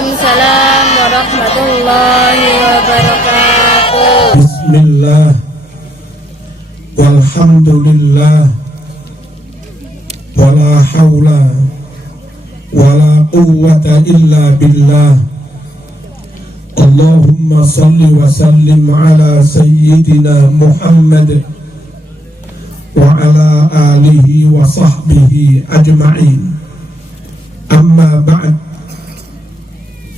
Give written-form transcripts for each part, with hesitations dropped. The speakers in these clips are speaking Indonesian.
Waalaikumsalam warahmatullahi wabarakatuh. Bismillah, walhamdulillah, wala hawla wala quwwata illa billah. Allahumma salli wa sallim ala sayyidina Muhammad wa ala alihi wa sahbihi ajma'in. Amma ba'd,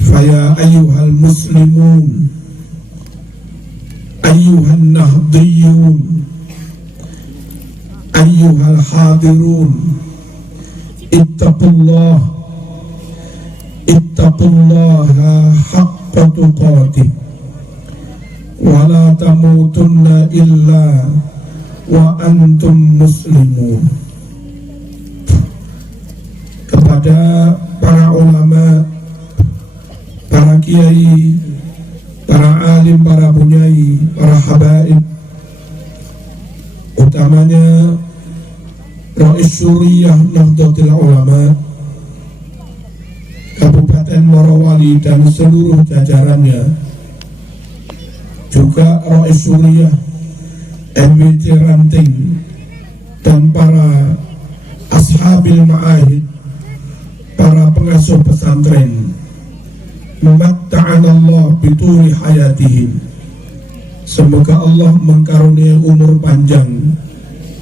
faya ayyuhal muslimun, ayyuhan nahdiyun, ayyuhal hadirun, ittaqullaha haqqa tuqatih wa la tamutunna illa wa antum muslimun. Kepada para ulama, para kiai, para alim, para bunyai, para habaib, utamanya Rais Syuriyah Nahdlatul Ulama Kabupaten Morowali dan seluruh jajarannya, juga Rais Syuriyah MWT Ranting dan para ashabil ma'ahid, para pengasuh pesantren, matta'anallah bituli hayatihim. Semoga Allah mengkaruniai umur panjang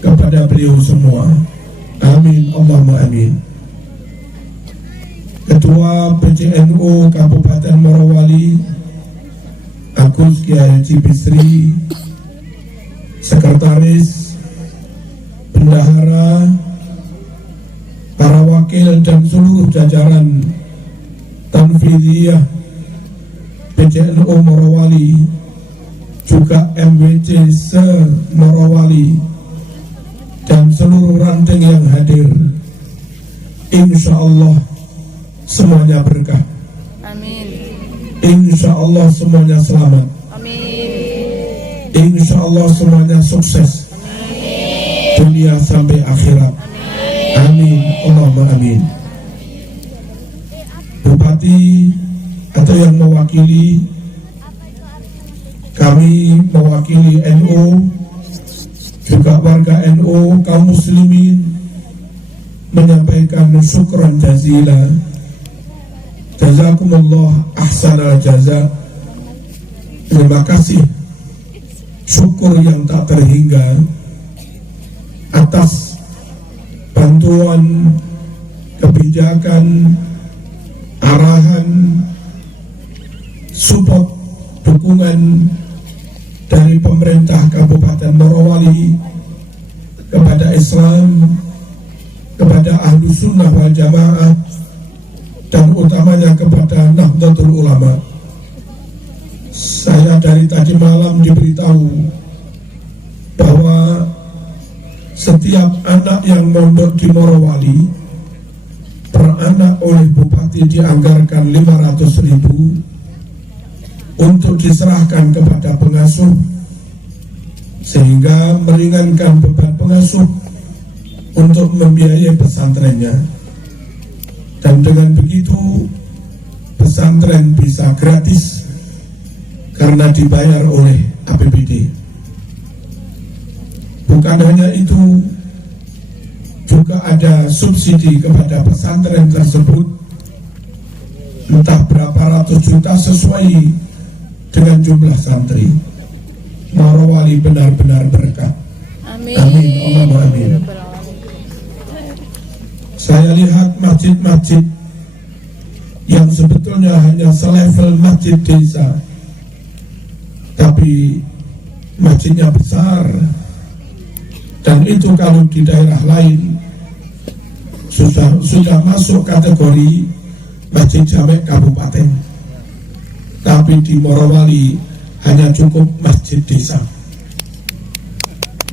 kepada beliau semua. Amin, Allahumma amin. Ketua PCNU Kabupaten Morowali Agus Kiai Haji Bisri, Sekretaris, Bendahara, para wakil dan seluruh jajaran Tanfidiyah PCNU Morowali, juga MWC se-Morowali dan seluruh ranting yang hadir, insya Allah semuanya berkah. Amin. Insya Allah semuanya selamat. Amin. Insya Allah semuanya sukses. Amin. Dunia sampai akhirat. Amin. Allahumma amin. Bupati atau yang mewakili, kami mewakili NU, juga warga NU, kaum muslimin, menyampaikan syukran jazila. Jazakumullah ahsanal jaza. Terima kasih, syukur yang tak terhingga atas bantuan, kebijakan, arahan, support, dukungan dari pemerintah Kabupaten Morowali kepada Islam, kepada Ahlu Sunnah wal Jamaah, dan utamanya kepada Nahdlatul Ulama. Saya dari tadi malam diberitahu bahwa setiap anak yang mondok di Morowali per anak oleh Bupati dianggarkan 500.000 untuk diserahkan kepada pengasuh, sehingga meringankan beban pengasuh untuk membiayai pesantrennya. Dan dengan begitu pesantren bisa gratis karena dibayar oleh APBD. Bukan hanya itu, juga ada subsidi kepada pesantren tersebut, entah berapa ratus juta sesuai dengan jumlah santri. Morowali benar-benar berkah. Amin. Amin, Allahumma amin. Saya lihat masjid-masjid yang sebetulnya hanya selevel masjid desa, tapi masjidnya besar, dan itu kalau di daerah lain sudah masuk kategori masjid jamek kabupaten, tapi di Morowali hanya cukup masjid desa.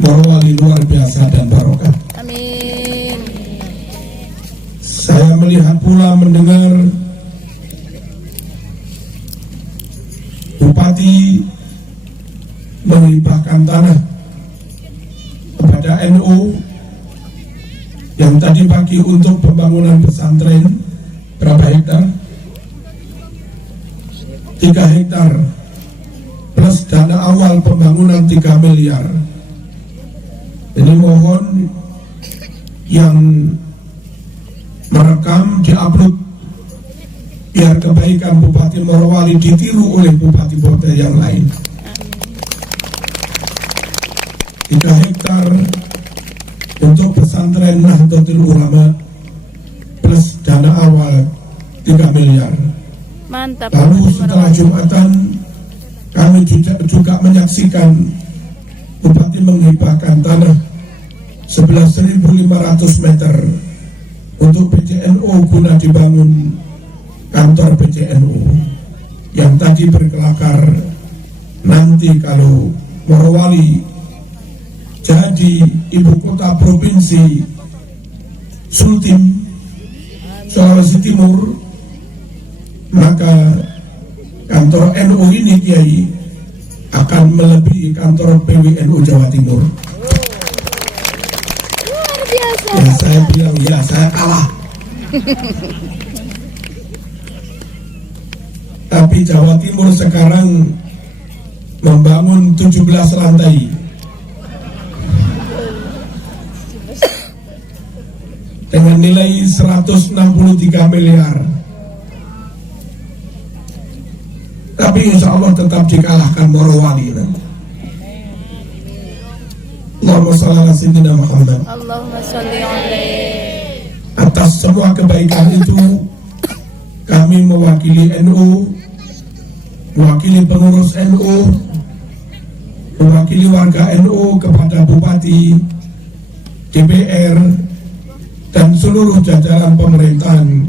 Morowali luar biasa dan barokah. Amin. Saya melihat pula, mendengar Bupati menghibahkan tanah kepada NU yang tadi pagi untuk pembangunan pesantren. Berapa hektar? 3 hektar plus dana awal pembangunan 3 miliar. Jadi mohon yang merekam diupload biar kebaikan Bupati Morowali ditiru oleh bupati-bupati yang lain. 3 hektar untuk pesantren Nahdlatul Ulama plus dana awal 3 miliar. Mantap. Lalu setelah Jumatan kami juga menyaksikan Bupati menghibahkan tanah 11.500 meter untuk PJNU guna dibangun kantor PJNU yang tadi berkelakar nanti kalau Morowali jadi ibu kota provinsi Sultim Sulawesi Timur, maka kantor NU ini Kiai akan melebihi kantor PWNU Jawa Timur. Luar biasa. Ya saya bilang ya saya kalah. Tapi Jawa Timur sekarang membangun 17 lantai dengan nilai 163 miliar. Tapi insya Allah tetap dikalahkan Morowali nanti. Allahumma shalli ala sayyidina Muhammad. Allahumma sholli alaihi. Atas semua kebaikan itu kami mewakili NU, mewakili pengurus NU, mewakili warga NU kepada Bupati, DPR, dan seluruh jajaran pemerintahan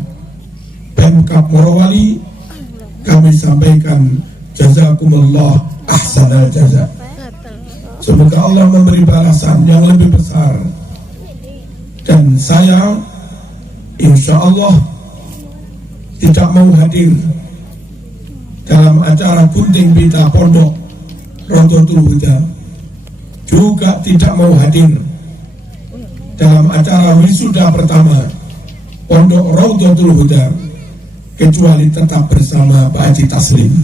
Pemkab Morowali, kami sampaikan jazakumullah ahsanal jaza. Semoga Allah memberi balasan yang lebih besar. Dan saya insya Allah tidak mau hadir dalam acara gunting pita pondok Rawdatul Huda, juga tidak mau hadir dalam acara wisuda pertama pondok Rawdatul Huda, kecuali tetap bersama Pak Haji Taslim.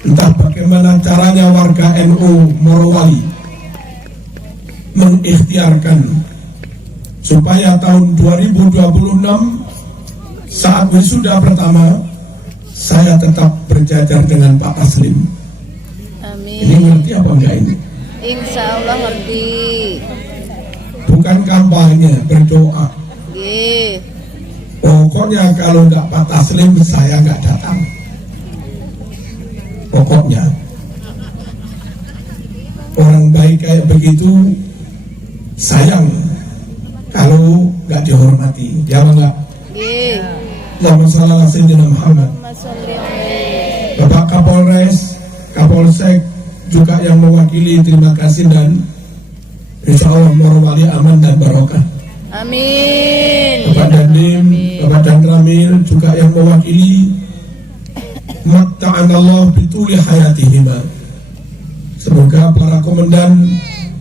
Entah bagaimana caranya warga NU Morowali mengikhtiarkan supaya tahun 2026 saat wisuda pertama saya tetap berjajar dengan Pak Taslim. Amin. Ini ngerti apa enggak ini? Insya Allah ngerti. Bukan kampanye, berdoa. Nggih. Pokoknya kalau enggak Pak Taslim saya enggak datang. Pokoknya orang baik kayak begitu sayang kalau nggak dihormati, ya enggak? Nggih. Allahumma shalli ala sayyidina Muhammad. Allahumma sholli alaihi. Bapak Kapolres, Kapolsek juga yang mewakili, terima kasih, dan insya Allah Morowali aman dan barokah. Amin. Bapak Dandim, Bapak Danramil juga yang mewakili, matta'anallah bituli hayatihima. Semoga para komandan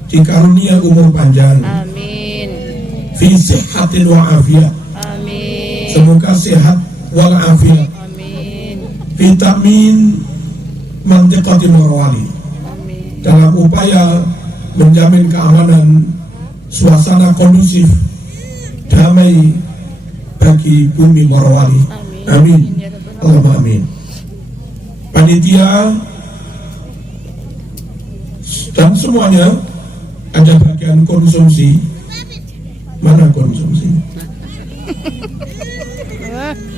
dikarunia umur panjang, Amin. fi sihhatin wa afiyah. Amin. Semoga sehat wal afiyah. Amin. Fi ta'min mantiqati Morowali, Amin. dalam upaya menjamin keamanan, suasana kondusif, damai bagi bumi Morowali. Amin. Allahumma amin. Panitia dan semuanya ada bagian konsumsi. Mana konsumsi?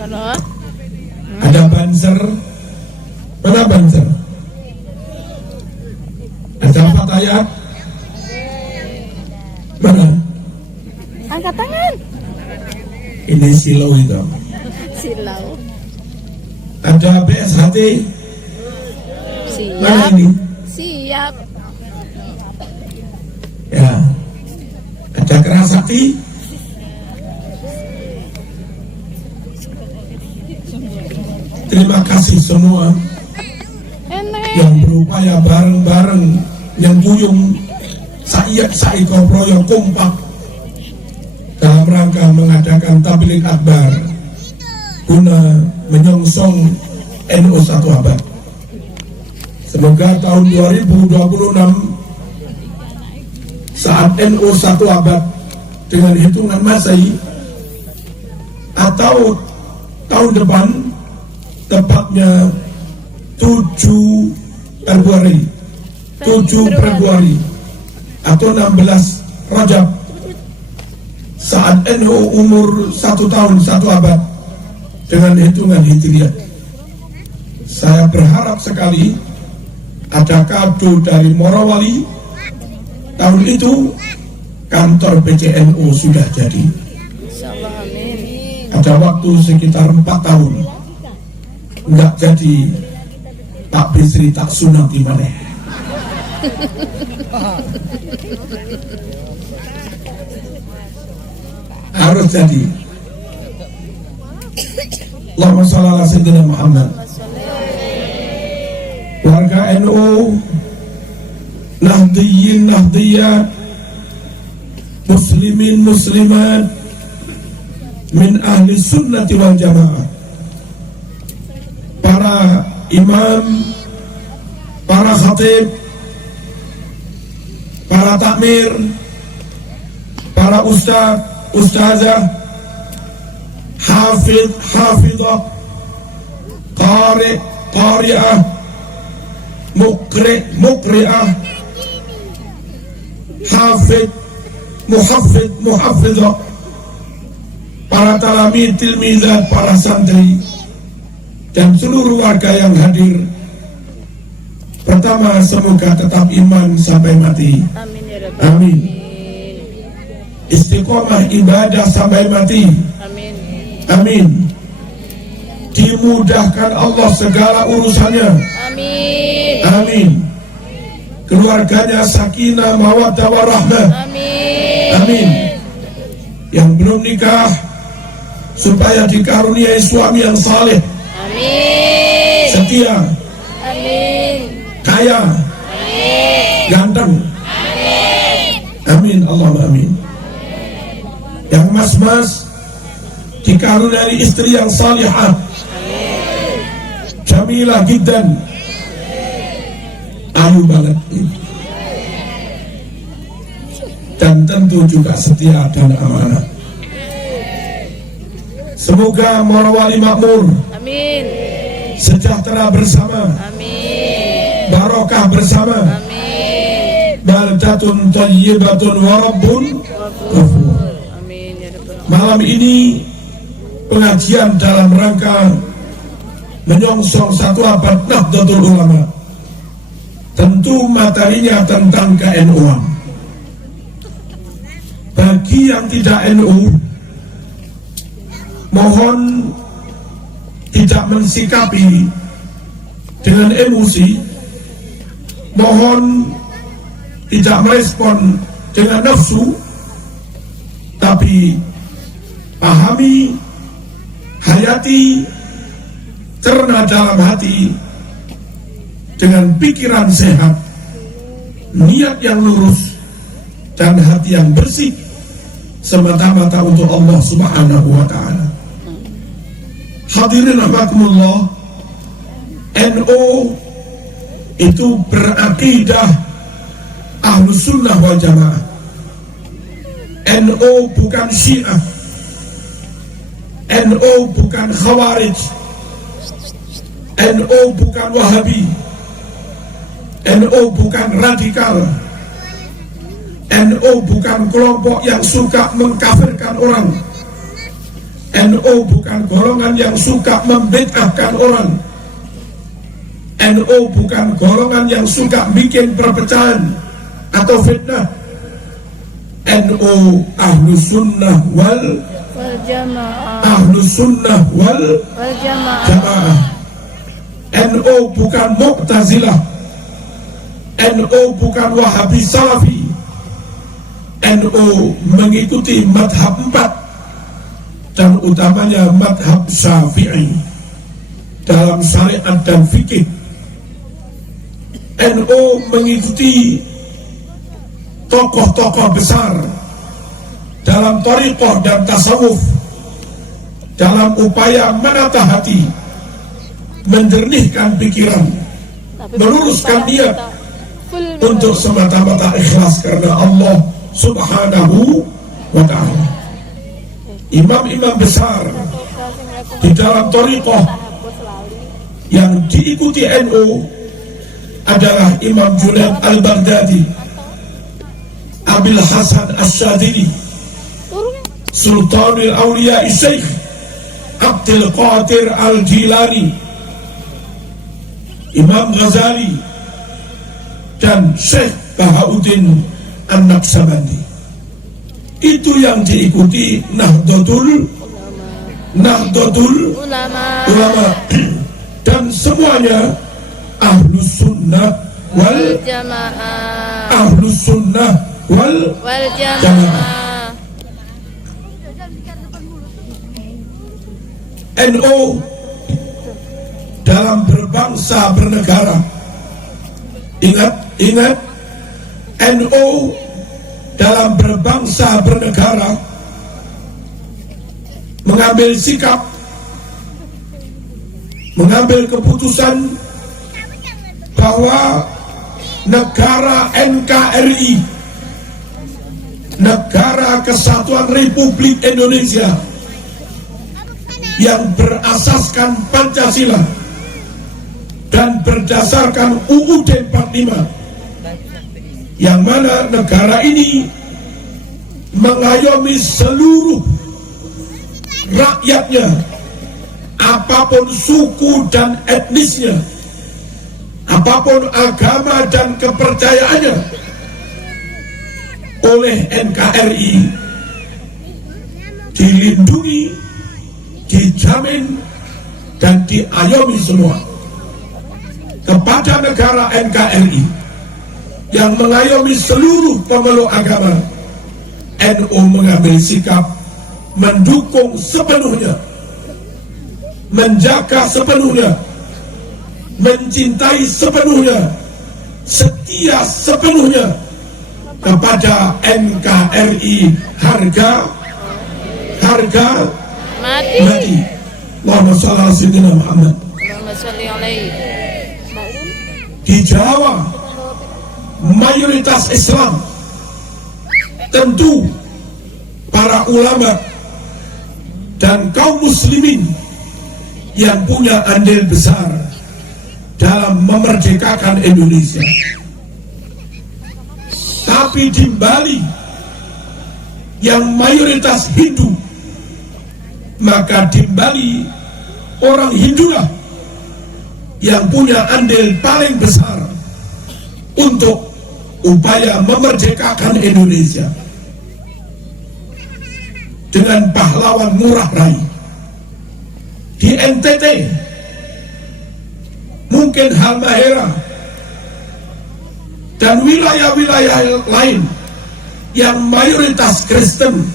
Mana? Ada banser. Mana banser? Ada fatayat. Mana? Angkat tangan. Ini silau itu. Silau. Ada BSHT. Mana Siap. ini? Siap. Ya. Ada Kerasakti. Terima kasih semua Enak. yang berupaya bareng-bareng, yang buyung saiko proyok kompak dalam rangka mengadakan tabligh akbar guna menyongsong NU 1 abad. Semoga tahun 2026 saat NU 1 abad dengan hitungan Masehi atau tahun depan tepatnya 7 Februari atau 16 Rajab saat NU umur 1 tahun 1 abad dengan hitungan Hijriah. Saya berharap sekali ada kado dari Morowali. Tahun itu kantor PCNU sudah jadi. Insyaallah, amin. Ada waktu sekitar 4 tahun enggak jadi, Pak Bisri tak sunat di mana. Harus jadi. Allahumma shalli ala sayyidina Muhammad. Warga NU, Nahdliyin Nahdliyat, Muslimin Muslimat, min ahli sunnati wal jamaah, para imam, para khatib, para takmir, para ustaz, ustazah, hafid, hafidah, qari, qari'ah, mukri, mukri'ah, hafid, muhafid, muhafidah, para talami, tilmizat, para santri, dan seluruh warga yang hadir. Pertama, semoga tetap iman sampai mati. Amin ya rabbal Amin. alamin. Istiqomah ibadah sampai mati. Amin. Amin. Dimudahkan Allah segala urusannya. Amin. Amin. Keluarganya sakinah mawaddah warahmah. Amin. Amin. Yang belum nikah supaya dikaruniai suami yang saleh, Amin. setia, Amin. kaya, Amin. ganteng. Amin. Amin. Allahumma amin. Yang mas-mas dikaruniai istri yang salihah, jamilah jiddan, ayu banget, dan tentu juga setia dan amanah. Semoga Morowali makmur, Amin. sejahtera bersama, Amin. barokah bersama, Amin. baldatun thayyibatun wa rabbun ghafur. Amin ya rabbal alamin. Malam ini pengajian dalam rangka menyongsong 1 abad Nahdlatul Ulama. Tentu materinya tentang ke-NU-an. Bagi yang tidak NU, mohon tidak mensikapi dengan emosi, mohon tidak merespon dengan nafsu, tapi pahami, hayati, cerna dalam hati, dengan pikiran sehat, niat yang lurus, dan hati yang bersih, semata-mata untuk Allah Subhanahu wa Ta'ala. Hadirin rahimakumullah, NU itu berakidah Ahlus Sunnah wal Jamaah. NU bukan Syiah, NU bukan Khawarij, NU bukan Wahabi, NU bukan radikal, NU bukan kelompok yang suka mengkafirkan orang, NU bukan golongan yang suka membid'ahkan orang, NU bukan golongan yang suka bikin perpecahan atau fitnah. NU Ahlus Sunnah wal Jamaah. Ahlus Sunnah wal Jamaah. Jamaah. NU bukan Mu'tazilah, NU bukan Wahabi Salafi, NU mengikuti madhab 4 dan utamanya madhab Syafi'i dalam syariat dan fikih. NU mengikuti tokoh-tokoh besar dalam thariqah dan tasawuf, dalam upaya menata hati, menjernihkan pikiran, meluruskan niat untuk semata-mata ikhlas karena Allah Subhanahu wa ta'ala. Imam-imam besar di dalam thariqah yang diikuti NU adalah Imam Junaid Al-Baghdadi, Abil Hasan Asyadili, Sultanul Awliya Syekh Abdul Qadir Al-Jilani, Imam Ghazali, dan Syekh Bahauddin An-Naqsabandi. Itu yang diikuti Nahdlatul Ulama dan semuanya Ahlus Sunnah wal Jamaah. Ahlus Sunnah wal Jamaah. NU dalam berbangsa bernegara. Ingat NU dalam berbangsa bernegara mengambil sikap, mengambil keputusan bahwa negara NKRI, Negara Kesatuan Republik Indonesia yang berasaskan Pancasila dan berdasarkan UUD 45, yang mana negara ini mengayomi seluruh rakyatnya, apapun suku dan etnisnya, apapun agama dan kepercayaannya, oleh NKRI dilindungi, dijamin, dan diayomi semua. Kepada negara NKRI yang mengayomi seluruh pemeluk agama, NU mengambil sikap mendukung sepenuhnya, menjaga sepenuhnya, mencintai sepenuhnya, setia sepenuhnya kepada NKRI harga mati. Allahumma shalli ala sayyidina Muhammad. Allahumma shalli alaihi. Di Jawa mayoritas Islam, tentu para ulama dan kaum muslimin yang punya andil besar dalam memerdekakan Indonesia. Tapi di Bali yang mayoritas Hindu, maka di Bali orang Hindulah yang punya andil paling besar untuk upaya memerdekakan Indonesia dengan pahlawan murah rai. Di NTT mungkin Halmahera dan wilayah-wilayah lain yang mayoritas Kristen,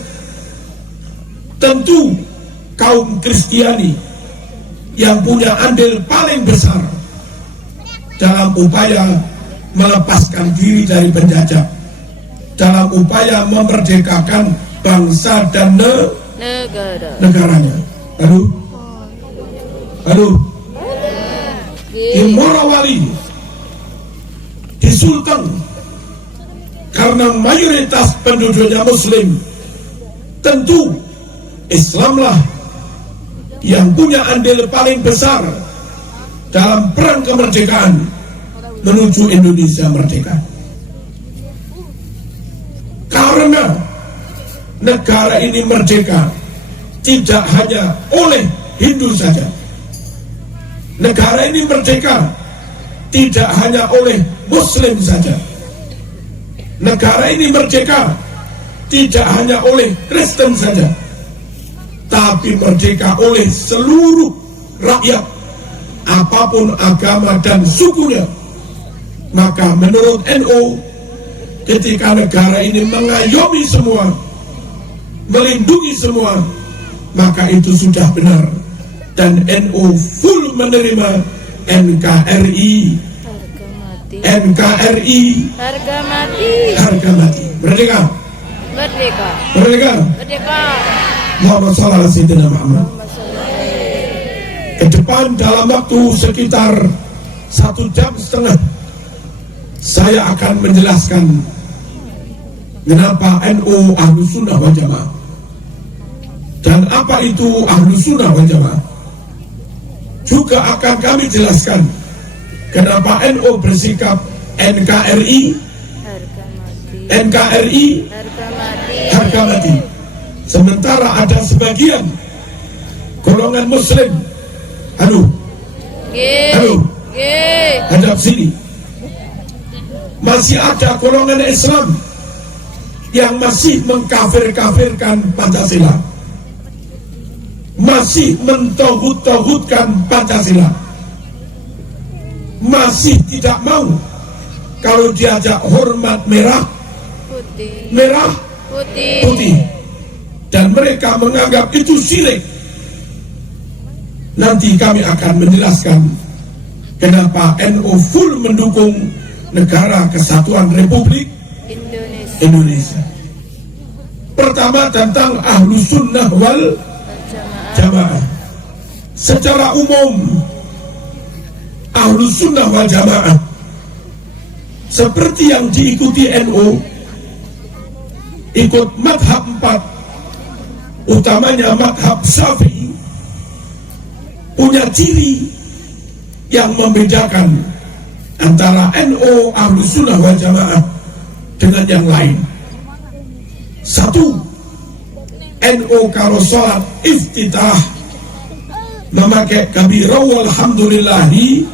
tentu kaum Kristiani yang punya andil paling besar dalam upaya melepaskan diri dari penjajah, dalam upaya memerdekakan bangsa dan negaranya. Aduh, di Morowali, di Sulteng, karena mayoritas penduduknya Muslim, tentu Islamlah yang punya andil paling besar dalam perang kemerdekaan menuju Indonesia merdeka. Karena negara ini merdeka tidak hanya oleh Hindu saja. Negara ini merdeka tidak hanya oleh Muslim saja. Negara ini merdeka tidak hanya oleh Kristen saja, tapi merdeka oleh seluruh rakyat, apapun agama dan sukunya. Maka menurut NU, ketika negara ini mengayomi semua, melindungi semua, maka itu sudah benar. Dan NU full menerima NKRI. NKRI Harga mati. harga mati. Merdeka. Merdeka. Merdeka. Merdeka. Muhammad sallallahu alaihi wasallam. Ke depan dalam waktu sekitar 1,5 jam saya akan menjelaskan kenapa NU Ahlus Sunnah wal Jamaah dan apa itu Ahlus Sunnah wal Jamaah. Juga akan kami jelaskan kenapa NU bersikap NKRI harga mati. Sementara ada sebagian golongan Muslim, hadap sini, masih ada golongan Islam yang masih mengkafir-kafirkan Pancasila, masih mentohut-tohutkan Pancasila, masih tidak mau kalau diajak hormat merah putih, dan mereka menganggap itu syirik. Nanti kami akan menjelaskan kenapa NU full mendukung Negara Kesatuan Republik Indonesia. Pertama tentang Ahlus Sunnah wal Jamaah. Secara umum Ahlus Sunnah wal Jamaah seperti yang diikuti NU, ikut madhab 4, utamanya madhab Syafi'i, punya ciri yang membedakan antara NU Ahlus Sunnah wal Jamaah dengan yang lain. Satu, NU kalau sholat iftitah memakai kabira walhamdulillahi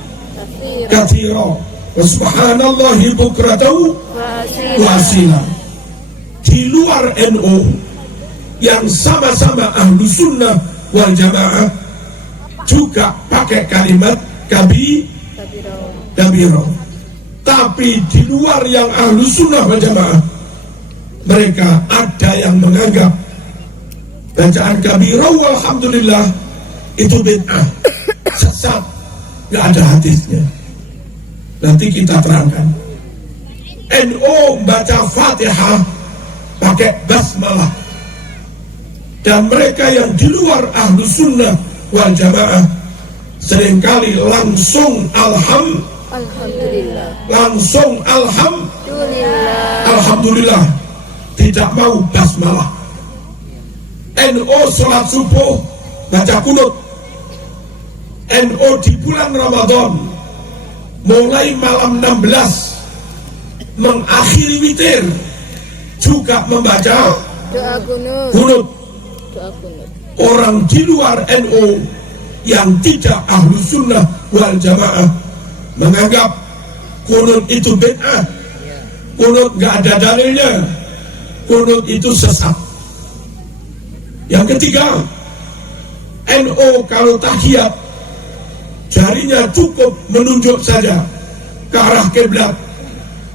katsira wa subhanallahi bukratan wa asila. Di luar NU yang sama-sama Ahlus Sunnah wal Jamaah juga pakai kalimat kabiro. Tapi di luar yang Ahlus Sunnah wal Jamaah, mereka ada yang menganggap bacaan kabiro walhamdulillah itu bid'ah, sesat, gak ada hadisnya. Nanti kita terangkan. NU baca Fatihah pakai basmalah, dan mereka yang di luar Ahlus Sunnah wal Jamaah seringkali langsung alhamdulillah, tidak mau basmalah. NU sholat subuh baca kunut. NU di bulan Ramadan mulai malam 16 mengakhiri witir juga membaca doa kunut. Orang di luar NU yang tidak Ahlus Sunnah wal Jamaah menganggap kunut itu bid'ah, kunut gak ada dalilnya, kunut itu sesat. Yang ketiga, NU kalau tahiyat jarinya cukup menunjuk saja ke arah kiblat,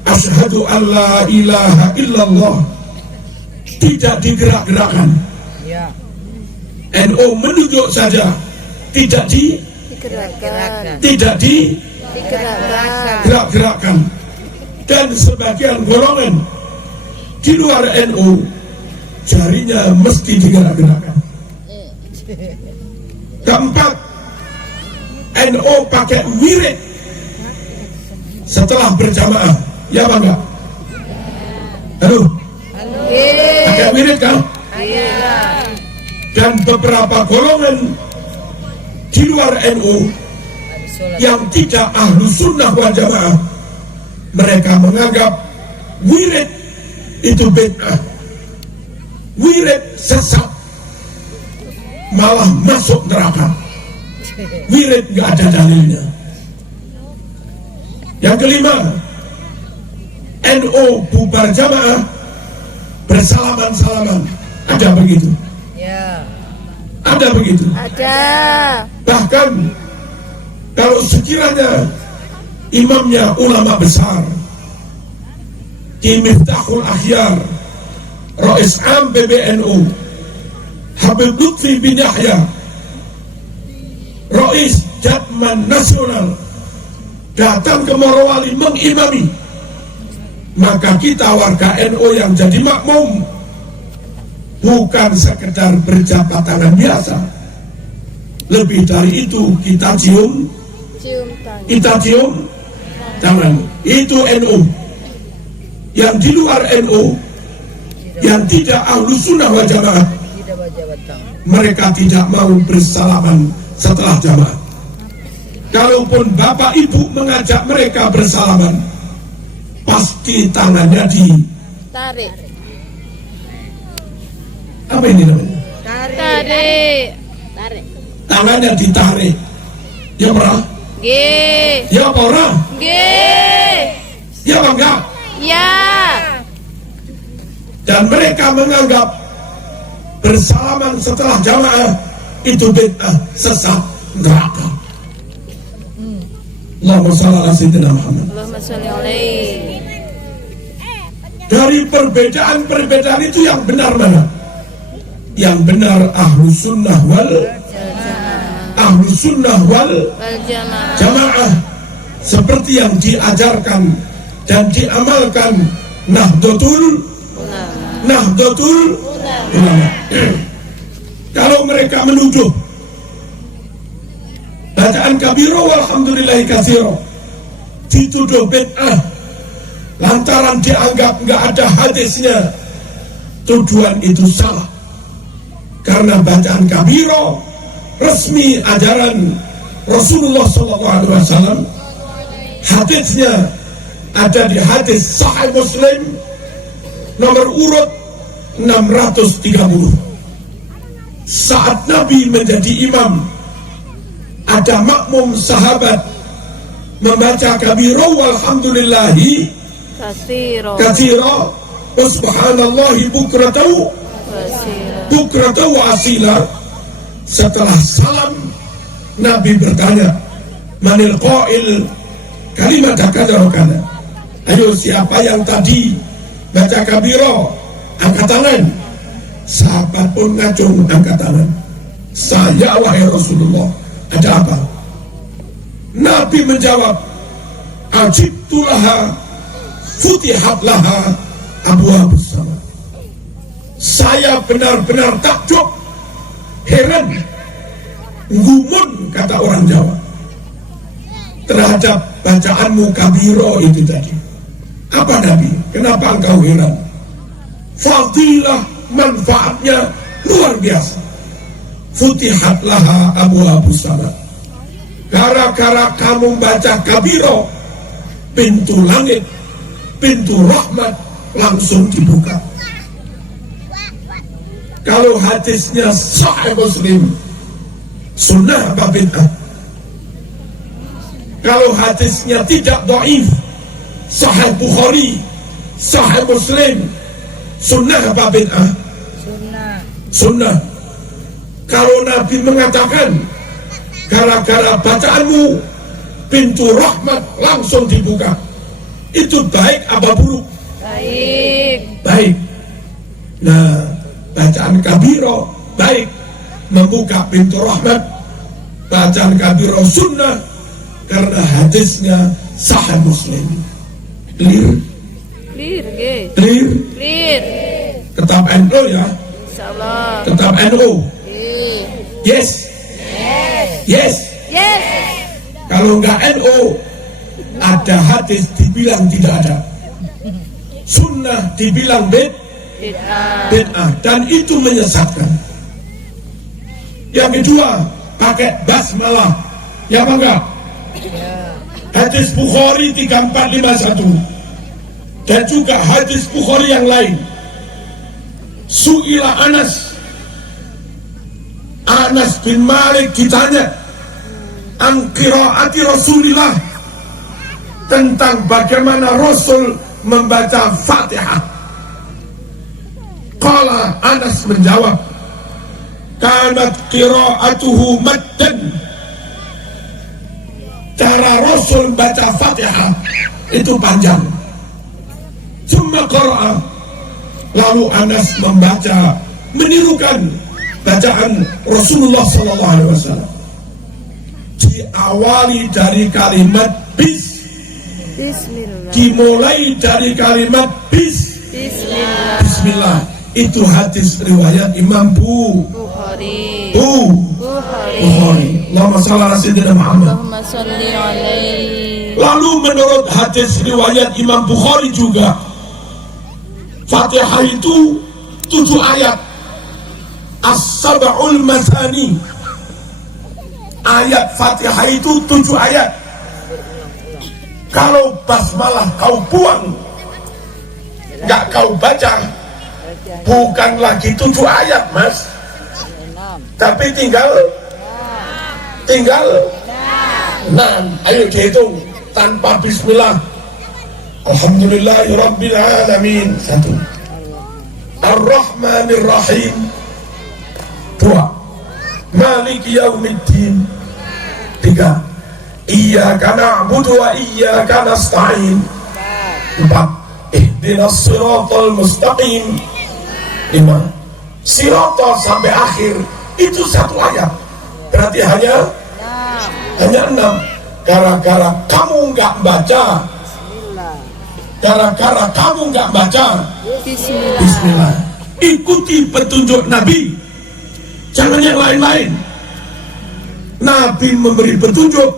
asyhadu an la ilaha illallah, tidak digerak-gerakkan. NU menunjuk saja, tidak digerak-gerakkan. Dan sebagian golongan di luar NU jarinya mesti digerak-gerakkan. Keempat, NU pakai wirid setelah berjamaah, ya bangga? Halo? Pakai wirid kan? Dan beberapa golongan di luar NU yang tidak Ahlus Sunnah wal Jamaah, mereka menganggap wirid itu bid'ah, wirid sesat, malah masuk neraka. Wirid gak ada dalilnya. Yang kelima, NU bubar jamaah bersalaman-salaman, ada begitu? Ada begitu? Ada. Bahkan kalau sekiranya imamnya ulama besar di Miftahul Akhyar, Rais Am PBNU Habib Lutfi bin Yahya, Rais Jatman Nasional, datang ke Morowali mengimami, maka kita warga NU yang jadi makmum bukan sekedar berjabat tangan biasa. Lebih dari itu, kita cium tangan. Itu NU. Yang di luar NU, yang tidak Ahlus Sunnah wal Jamaah, mereka tidak mau bersalaman setelah jamaah. Kalaupun bapak ibu mengajak mereka bersalaman, pasti tangannya Tarik. apa ini namanya? Tarik. Tangannya ditarik. Ya pernah? G. Ya pernah? G. Ya apa enggak? Ya. Dan mereka menganggap bersalaman setelah jamaah itu bid'ah, sesat, neraka. Allahumma shalli ala sayyidina Muhammad. Allahumma sholli alaihi. Dari perbedaan itu yang benar mana? Yang benar Ahlus Sunnah wal Jamaah, seperti yang diajarkan dan diamalkan Nahdlatul Ulama. Kalau mereka menuduh bacaan kabiro walhamdulillahi katsiro dituduh bid'ah lantaran dianggap nggak ada hadisnya, tuduhan itu salah. Karena bacaan kabiro resmi ajaran Rasulullah SAW, hadisnya ada di hadis Sahih Muslim nomor urut 630. Saat Nabi menjadi imam, ada makmum sahabat membaca kabiro walhamdulillahi katsira wa subhanallahi bukratan wa asila. Setelah salam, Nabi bertanya, manil qail kalimat kada. Ayo, siapa yang tadi baca kabiro, angkat tangan. Sahabat pun ngacung angkat tangan. Saya, wahai Rasulullah, ada apa? Nabi menjawab, ajibtu laha futihat laha abwaabus sama. Saya benar-benar takjub, heran, gumun, kata orang Jawa, terhadap bacaanmu kabiro itu tadi. Apa Nabi? Kenapa engkau heran? Fadilah, manfaatnya luar biasa. Futihat laha abwaabus sama. Gara-gara kamu baca kabiro, pintu langit, pintu rahmat langsung dibuka. Kalau hadisnya Sahih Muslim, sunnah apa bid'ah? Kalau hadisnya tidak dhaif, Sahih Bukhari, Sahih Muslim, sunnah apa bid'ah? Sunnah. Kalau Nabi mengatakan gara-gara bacaanmu pintu rahmat langsung dibuka, itu baik apa buruk? Baik. Nah, bacaan kabiro baik, membuka pintu rahmat. Bacaan kabiro sunnah karena hadisnya Sahih Muslim. Clear? Tetap NU ya? Insyaallah. Tetap NU? Yes. Kalau nggak NU, ada hadis dibilang tidak ada, sunnah dibilang bid'ah, dan itu menyesatkan. Yang kedua, pakai basmalah, ya apa enggak? Hadis Bukhari 3451 dan juga hadis Bukhari yang lain. Su'ila Anas bin Malik ditanya an qiraati Rasulillah, tentang bagaimana Rasul membaca Fatihah. Qala, Anas menjawab, kanat qiraatuhu maddan. Cara Rasul baca Fatihah itu panjang. Summa qara'a, lalu Anas membaca, menirukan bacaan Rasulullah SAW. Diawali dari kalimat Bismillah. Dimulai dari kalimat Bismillah. Itu hadis riwayat Imam Bukhari. Bukhari. Allahumma shalli ala sayyidina Muhammad. Allahumma sholli alaihi. Lalu menurut hadis riwayat Imam Bukhari juga, Fatihah itu 7 ayat. As-sab'ul masani. Ayat Fatihah itu 7 ayat. Kalau basmalah kau buang, nggak kau baca, bukan lagi 7 ayat, Mas, tapi tinggal 6. Ayo dihitung tanpa bismillah. Alhamdulillahirabbil alamin 1, Ar-Rahmanir Rahim 2, Maliki Yaumiddin 3, Iyyaka na'budu wa iyyaka nasta'in 4, Ihdinas siratal mustaqim 5. Sirata sampai akhir itu 1 ayat. Berarti hanya 6. Gara-gara kamu nggak baca, Bismillah. Ikuti petunjuk Nabi, jangan yang lain-lain. Nabi memberi petunjuk,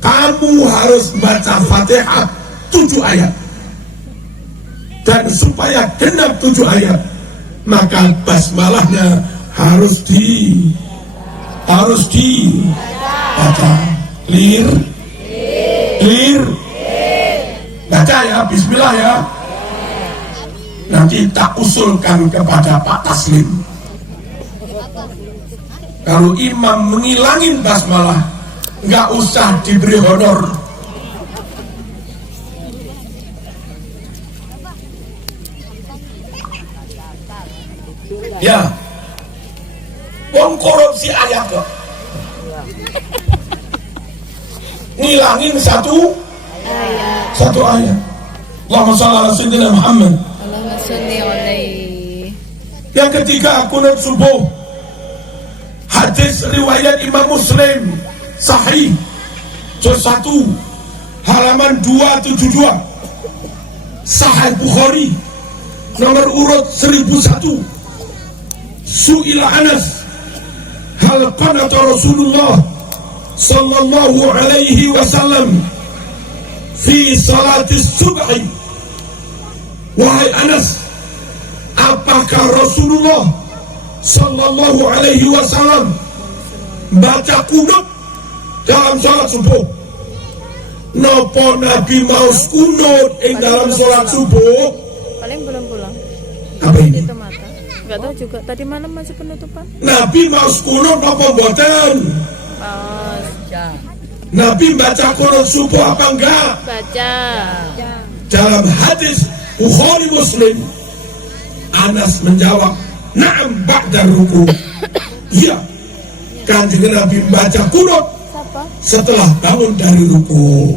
kamu harus baca Fatihah 7 ayat. Dan supaya genap 7 ayat, maka basmalahnya harus dibaca. Clear? Baca ya, bismillah ya. Nanti tak usulkan kepada Pak Taslim. Kalau imam menghilangin basmalah, nggak usah diberi honor. Ya, wong korupsi ayat kok. Ngilangin satu ayat. Allahumma shalli ala sayyidina Muhammad. Allahumma sholli alaihi. Yang ketiga, kunut subuh. Hadis riwayat Imam Muslim sahih juz 1 halaman 272. Sahih Bukhari nomor urut 1001. Su'ila Anas, hal qanata Rasulullah sallallahu alaihi wasallam fi salatis subhi. Wahai Anas, apakah Rasulullah sallallahu alaihi wasallam baca kunut dalam salat subuh? Napa Nabi mau kunut ing dalam salat subuh? Paling belum pulang. Apa ini? Itu mata. Enggak tahu juga. Tadi malam masih penutupan. Nabi mau kunut apa mboten? Nabi baca kunut subuh apa enggak? Baca. Dalam hadis Bukhari Muslim, Anas menjawab, na'am ba'da ruku. Iya, Kanjeng Nabi baca kunut setelah bangun dari ruku.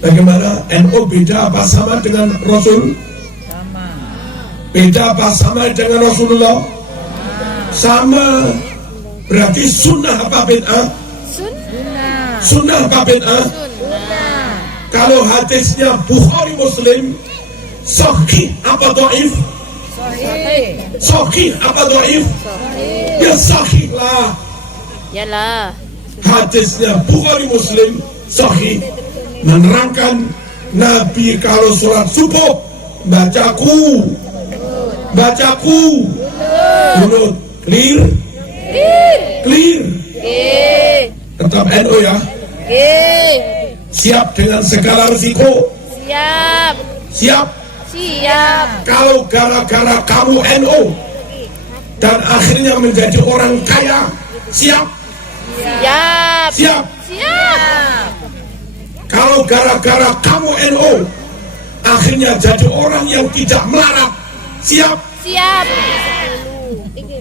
Bagaimana? NU beda apa sama dengan Rasul? Beda apa sama dengan Rasulullah? Sama. Berarti sunnah apa bid'ah? Sunnah apa bid'ah? Kalau hadisnya Bukhari Muslim, sahih apa dhaif? Sahih apa dhaif? Ya sahih lah. Yalah. Hadisnya Bukhari Muslim sahih, menerangkan Nabi kalau sholat subuh bacaku kunut. Clear? Tetap NU ya. Siap dengan segala risiko? Siap. Kalau gara-gara kamu NU dan akhirnya menjadi orang kaya, siap. Kalau gara-gara kamu NU akhirnya jadi orang yang tidak melarat, siap.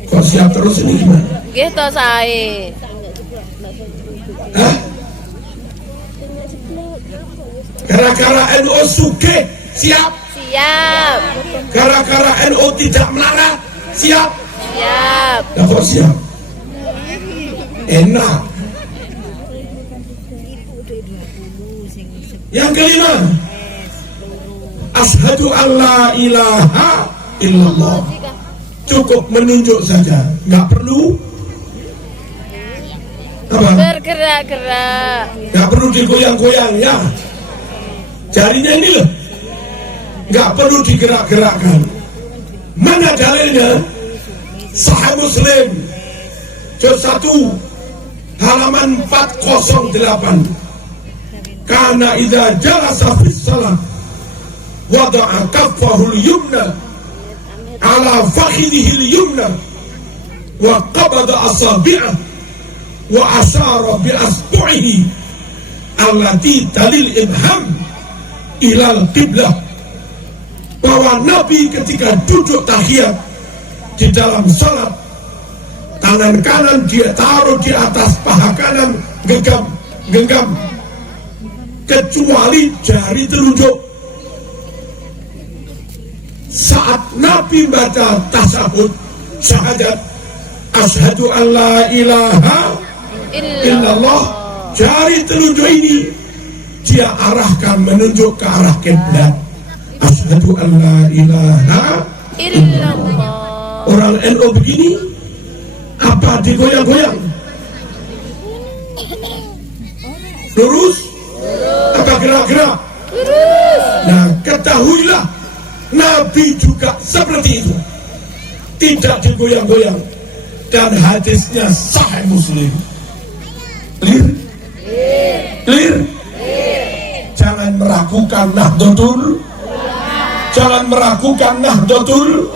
Kok siap terus ini gimana? Gitu saya. Hah? Gara-gara NU sugih, siap. Gara-gara NU tidak melarat, siap. Nah, kok siap? Enak. Yang kelima, asyhadu an la ilaha illallah. Cukup menunjuk saja, nggak perlu apa? Bergerak-gerak. Nggak perlu digoyang-goyang ya. Jarinya ini loh, nggak perlu digerak-gerakkan. Mana dalilnya? Sahih Muslim juz 1 halaman 408. Karena idza jalasa fis salat wada'a kaffahu al-yumna ala fakhidhihi al-yumna wa qabada asabi'ah wa asyara bi asbu'ihi allati talil ibham ilal qiblah. Bahwa Nabi ketika duduk tahiyat di dalam salat, tangan kanan dia taruh di atas paha kanan, genggam kecuali jari telunjuk. Saat Nabi baca tasahud syahadat asyhadu an la ilaha illallah, jari telunjuk ini dia arahkan menunjuk ke arah kiblat. Asyhadu an la ilaha illallah. Orang NU begini apa digoyang-goyang? Lurus? Apa gerak-gerak? Nah, ketahuilah Nabi juga seperti itu, tidak digoyang-goyang, dan hadisnya Sahih Muslim. Clear? Jangan meragukan Nahdlatul, jangan meragukan Nahdlatul.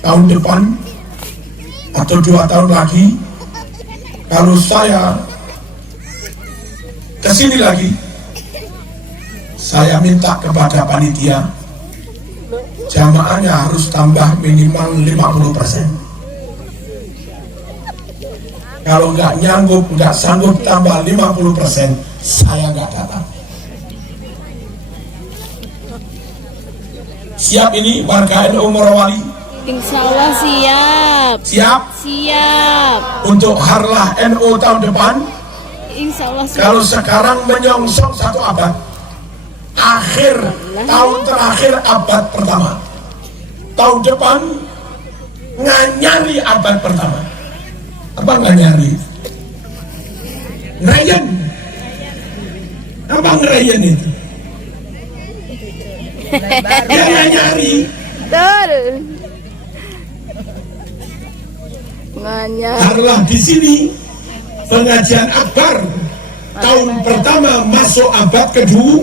Tahun depan atau 2 tahun lagi, kalau saya kesini lagi, saya minta kepada panitia jamaahnya harus tambah minimal 50%. Kalau nggak sanggup tambah 50%, saya nggak datang. Siap ini warga NU Morowali? Insya Allah siap. Siap untuk harlah NU tahun depan. Insya Allah siap. Kalau sekarang menyongsong 1 abad, akhir tahun terakhir abad pertama, tahun depan nganyari abad pertama. Apa nganyari? Ngerayan. Apa ngerayan itu? Ya nganyari. Betul. Nganyari. Taruhlah di sini pengajian akbar tahun pertama masuk abad kedua.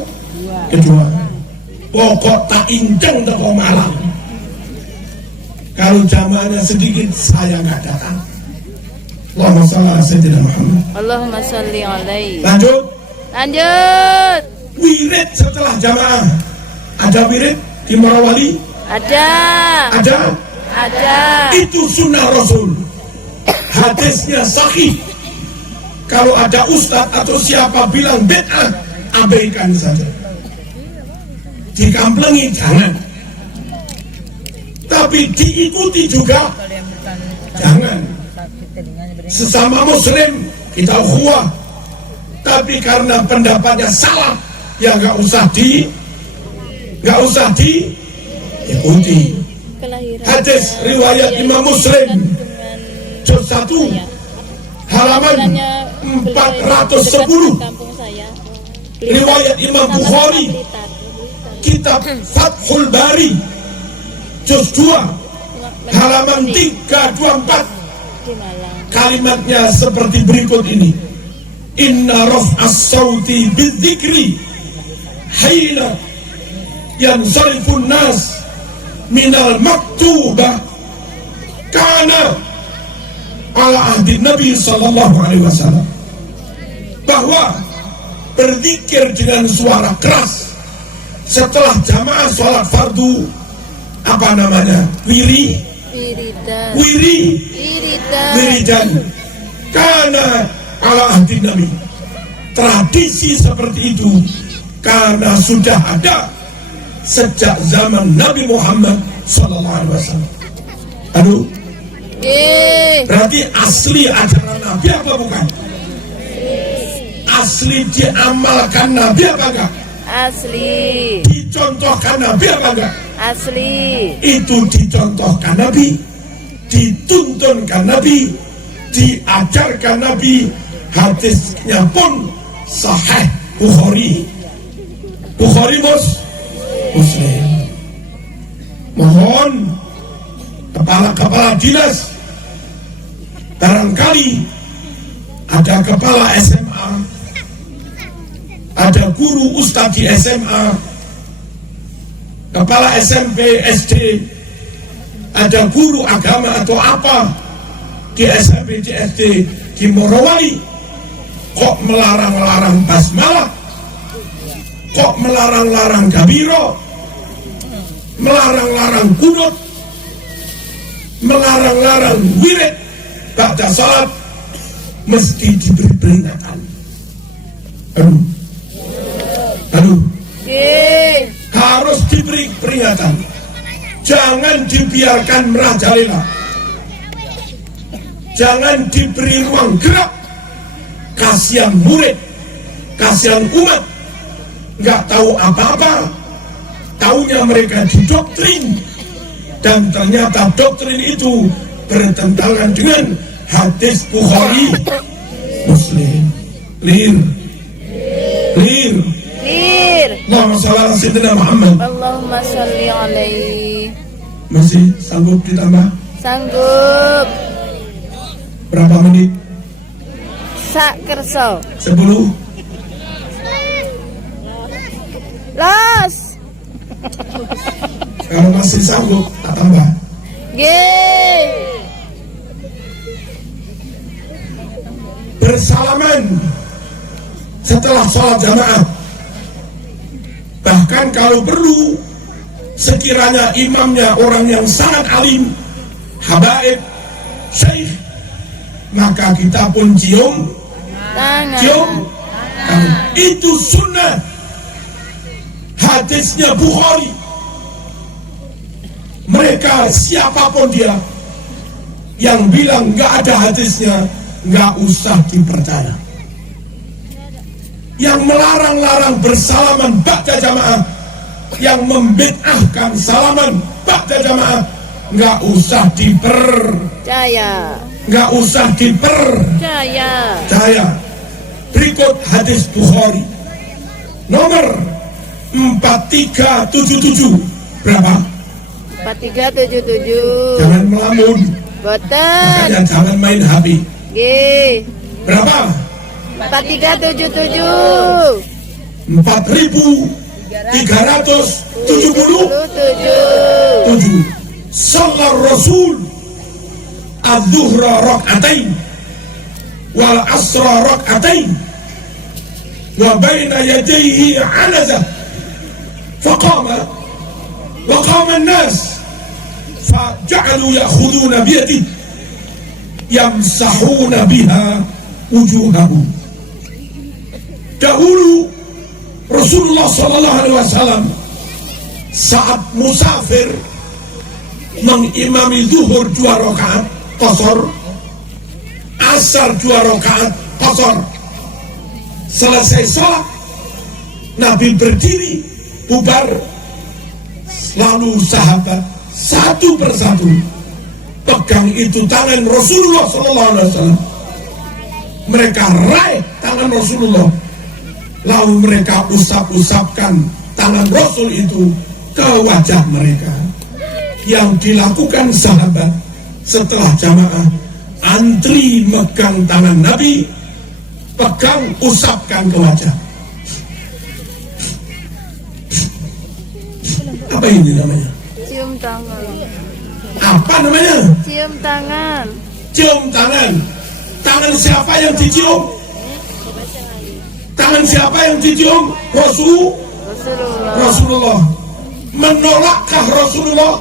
Pokok tak inceng toko malam. Kalau jamaahnya sedikit, saya nggak datang. Allahumma shalli ala sayyidina Muhammad. Allahumma sholli alaihi. Lanjut. Wirid setelah jamaah. Ada wirid di Morowali? Ada. Itu sunnah Rasul. Hadisnya sahih. Kalau ada ustadz atau siapa bilang bid'ah, abaikan saja. Dikamplengi jangan. Tapi diikuti juga jangan. Sesama muslim kita ukhuwah. Tapi karena pendapatnya salah, ya nggak usah diikuti. Hadis riwayat Imam Muslim juz 1 halaman 410, riwayat Imam Bukhari kitab Fathul Bari juz 2 halaman 324. Kalimatnya seperti berikut ini: inna raf'as sauti bidzikri hina yansarifun nas minal maktubah kana ala ahdi Nabi sallallahu alaihi wasallam. Bahwa berzikir dengan suara keras setelah jamaah sholat fardu, apa namanya, wiridan, karena ala ahdi Nabi, tradisi seperti itu karena sudah ada sejak zaman Nabi Muhammad sallallahu alaihi wasallam. Aduh, berarti asli ajaran Nabi apa bukan? Asli diamalkan Nabi apa enggak? Asli. Dicontohkan Nabi apa enggak? Asli. Itu dicontohkan Nabi, dituntunkan Nabi, diajarkan Nabi. Hadisnya pun sahih Bukhari Muslim. Mohon kepala-kepala dinas, barangkali ada kepala SMA, ada guru ustadz di SMA, kepala SMP, SD, ada guru agama atau apa di SMP, di SD, di Morowali, kok melarang-larang basmalah, kok melarang-larang gabiro, melarang-larang kunut, melarang-larang wirid ba'da salat, mesti diberi peringatan. Aduh, harus diberi peringatan. Jangan dibiarkan merajalela, jangan diberi ruang gerak. Kasihan murid, kasihan umat, nggak tahu apa-apa, taunya mereka didoktrin, dan ternyata doktrin itu bertentangan dengan hadis Bukhari Muslim. Clear. Allahumma shalli ala sayyidina Muhammad. Allahumma sholli alaihi. Masih sanggup ditambah? Sanggup. Berapa menit? Sak kerso. 10. Los. Kalau masih sanggup, tak tambah. Bersalaman setelah sholat jamaah. Bahkan kalau perlu, sekiranya imamnya orang yang sangat alim, habaib, syekh, maka kita pun cium tangan. Itu sunnah. Hadisnya Bukhari. Mereka siapapun dia yang bilang nggak ada hadisnya, nggak usah dipercaya. Yang melarang-larang bersalaman ba'da jamaah, yang membid'ahkan salaman ba'da jamaah, nggak usah dipercaya. Nggak usah dipercaya. Berikut hadis Bukhari nomor 4377. Berapa? 4377. Jangan melamun. Boten. Makanya jangan main HP. Berapa? 4377. 4377. Salat Rasul az-zuhra rak'atain wal asra rak'atain wa baina yadayhi 'anazah faqama wa qama an-nas faja'alu ya'khuduna bi yadihi yamsahuna biha wujuhahum. Dahulu Rasulullah sallallahu alaihi wasallam saat musafir mengimami zuhur 2 rakaat qasar, asar 2 rakaat qasar. Selesai salat, Nabi berdiri bubar, lalu sahabat satu persatu pegang itu tangan Rasulullah sallallahu alaihi wasallam. Mereka raih tangan Rasulullah, lalu mereka usap-usapkan tangan Rasul itu ke wajah mereka. Yang dilakukan sahabat setelah jamaah, antri megang tangan Nabi, pegang, usapkan ke wajah. Apa ini namanya? Cium tangan. Apa namanya? Cium tangan. Cium tangan. Tangan siapa yang dicium? Tangan siapa yang dicium? Rasulullah. Menolakkah Rasulullah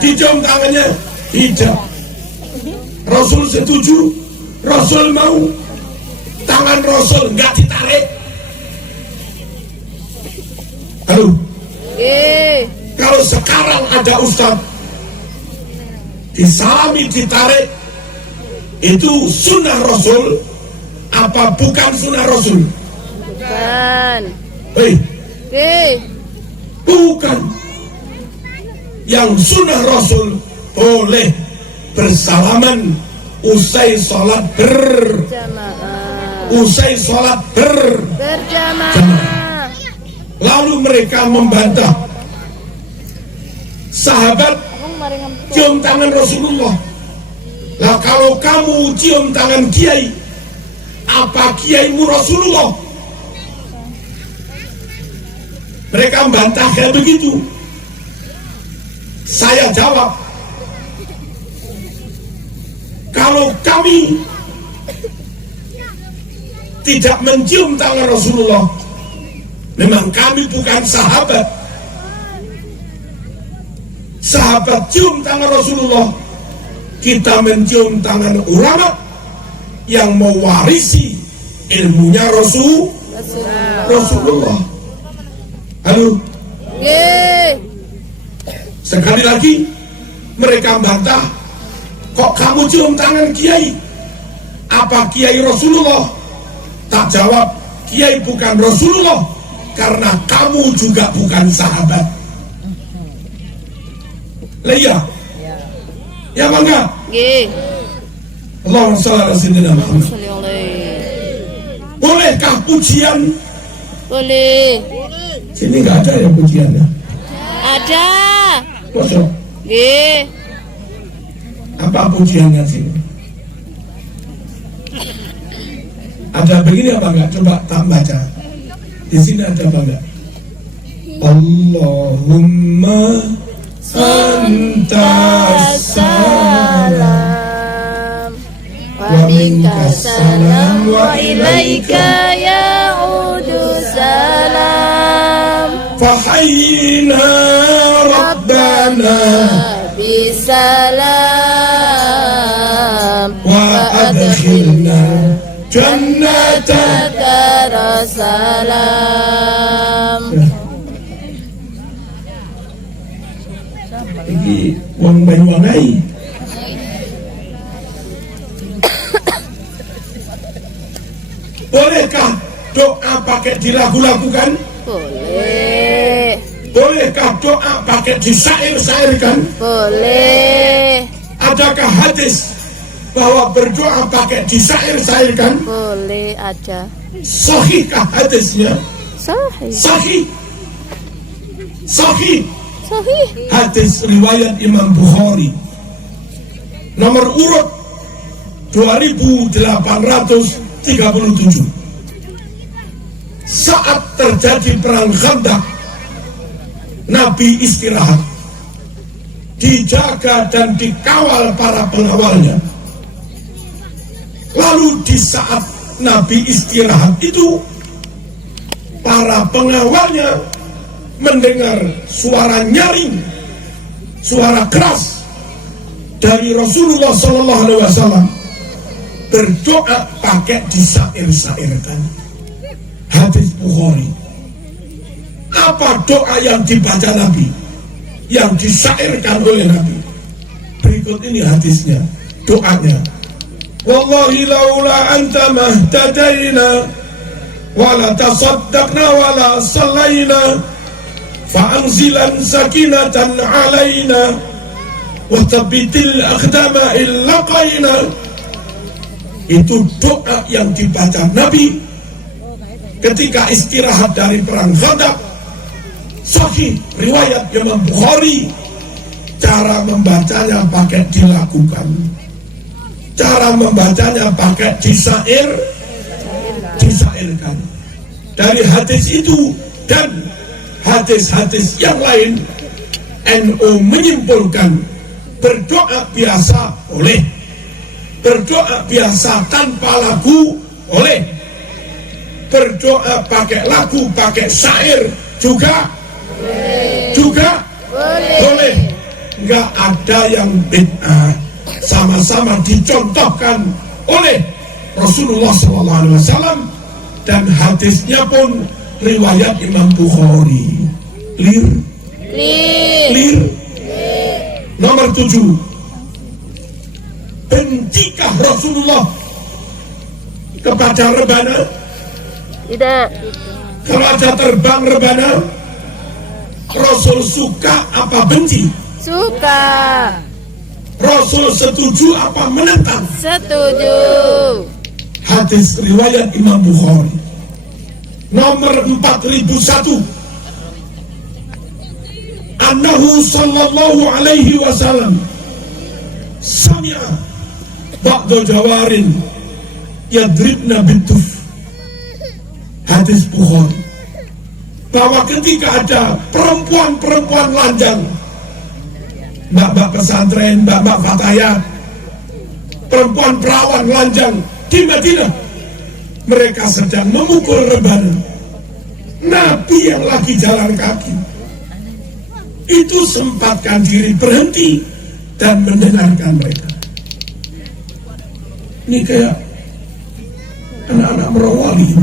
dicium tangannya? Tidak. Rasul setuju, Rasul mau. Tangan Rasul nggak ditarik. Halo. Kalau sekarang ada ustaz disalami, ditarik, itu sunnah Rasul apa bukan sunnah Rasul? Bukan. Hei, Bukan. Yang sunnah Rasul boleh bersalaman usai sholat Jamaah. Berjamaah. Lalu mereka membantah, sahabat cium tangan Rasulullah. Lah kalau kamu cium tangan kiai, apa kiaimu Rasulullah? Mereka membantah kayak begitu. Saya jawab, kalau kami tidak mencium tangan Rasulullah, memang kami bukan sahabat. Sahabat cium tangan Rasulullah, kita mencium tangan ulama yang mewarisi ilmunya Rasulullah. Halo. Sekali lagi mereka bantah, kok kamu cium tangan kiai? Apa kiai Rasulullah? Tak jawab, kiai bukan Rasulullah karena kamu juga bukan sahabat. Lah iya. Ya bangga. Allahumma shalli ala sayyidina Muhammad. Bolehkah pujian? Boleh. Sini nggak ada ya pujiannya. Ada. Masuk. Apa pujiannya sini? Ada begini apa enggak? Coba tak baca. Di sini ada apa enggak? Allahumma antas salam wa minkas salam wa ilaika ya'udu salam fahayyina rabbana bisalam wa adkhilna jannata salam. Iki wong Banyuwangi. Bolehkah doa pakai dilagu-lagukan? Boleh. Bolehkah doa pakai disair-sairkan? Boleh. Adakah hadis bahwa berdoa pakai disair-sairkan? Boleh aja. Sahihkah hadisnya? Sahih. Sahih. Sahih. Sahih. Hadis riwayat Imam Bukhari nomor urut 2837. Saat terjadi perang Khandaq, Nabi istirahat, dijaga dan dikawal para pengawalnya. Lalu di saat Nabi istirahat itu, para pengawalnya mendengar suara nyaring, suara keras dari Rasulullah SAW berdoa pakai disair-sairkan. Hadis Bukhari. Apa doa yang dibaca Nabi, yang disairkan oleh Nabi? Berikut ini hadisnya, doanya. Wallahi laula anta mahtadaina wala tasaddaqna wala sallaina fa'anzilan sakinatan alaina wa thabbitil aqdama illaqaina. Itu doa yang dibaca Nabi ketika istirahat dari perang Khandaq. Sahih riwayat Imam Bukhari. Cara membacanya pakai dilakukan, cara membacanya pakai disairkan. Dari hadis itu dan hadis-hadis yang lain, NU menyimpulkan berdoa biasa boleh, berdoa biasa tanpa lagu boleh, berdoa pakai lagu, pakai syair juga boleh. Enggak ada yang bid'ah, sama-sama dicontohkan oleh Rasulullah SAW dan hadisnya pun riwayat Imam Bukhari. Clear? Nomor 7. Bentikah Rasulullah kepada rebana? Tidak. Kalau ada terbang rebana, Rasul suka apa benci? Suka. Rasul setuju apa menentang? Setuju. Hadis riwayat Imam Bukhari nomor 4001. Annahu sallallahu alaihi wasallam sami'a ba'da jawarin yadribna bintuf. Hadis Bukhari, bahwa ketika ada perempuan-perempuan lanjang, mbak-mbak pesantren, mbak-mbak fatayat, perempuan perawan lanjang di Madinah, mereka sedang memukul rebana. Nabi yang lagi jalan kaki itu sempatkan diri berhenti dan mendengarkan mereka. Ini kayak anak-anak merawali.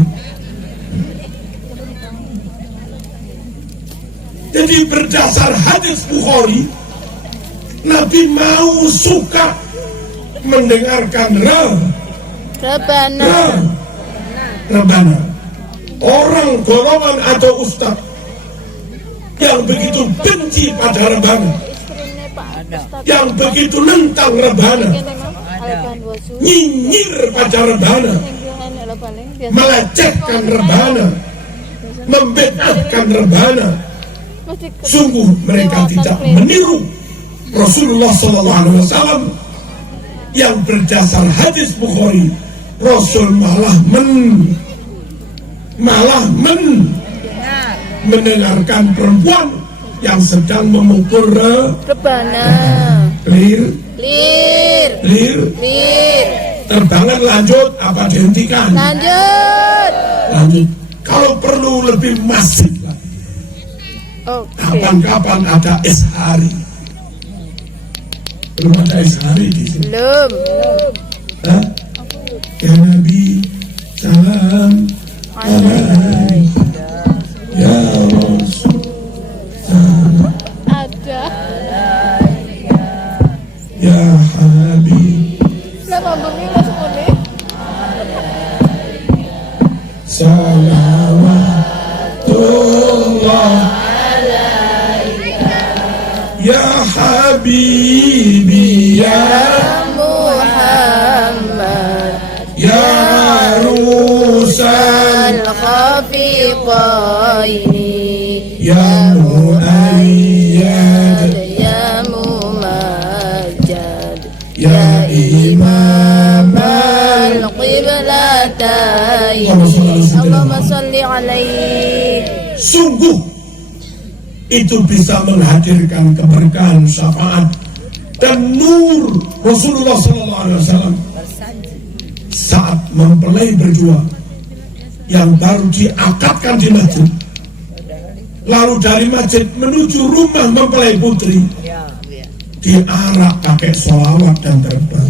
Jadi berdasar hadis Bukhari, Nabi mau suka mendengarkan rebana. Orang golongan atau ustaz yang begitu benci pada rebana, yang begitu nentang rebana, nyinyir pada rebana, melecehkan rebana, membedahkan rebana, sungguh mereka tidak meniru Rasulullah SAW yang berdasar hadis Bukhari. Rasul malah mendengarkan perempuan yang sedang memukul Rebana. Clear. Terbangan lanjut apa dihentikan? Lanjut. Kalau perlu lebih masif lagi. Kapan-kapan ada ishari. Belum ada ishari di sini. Belum. Hah? Ya Nabi, salam alaika. Ya Rasul, salam. Ada. Ya Habib, salawatullah alaika. Ya Habibi, ya Muhammad, ya Rusal khafiqaini, ya Muayyad, ya Mumajjad, ya Imam al-qiblataini. Allahumma salli alaihi. Sungguh itu bisa menghadirkan keberkahan, syafaat dan nur Rasulullah SAW saat mempelai berdua yang baru diakadkan di masjid, lalu dari masjid menuju rumah mempelai putri, diarak pakai sholawat dan terbang.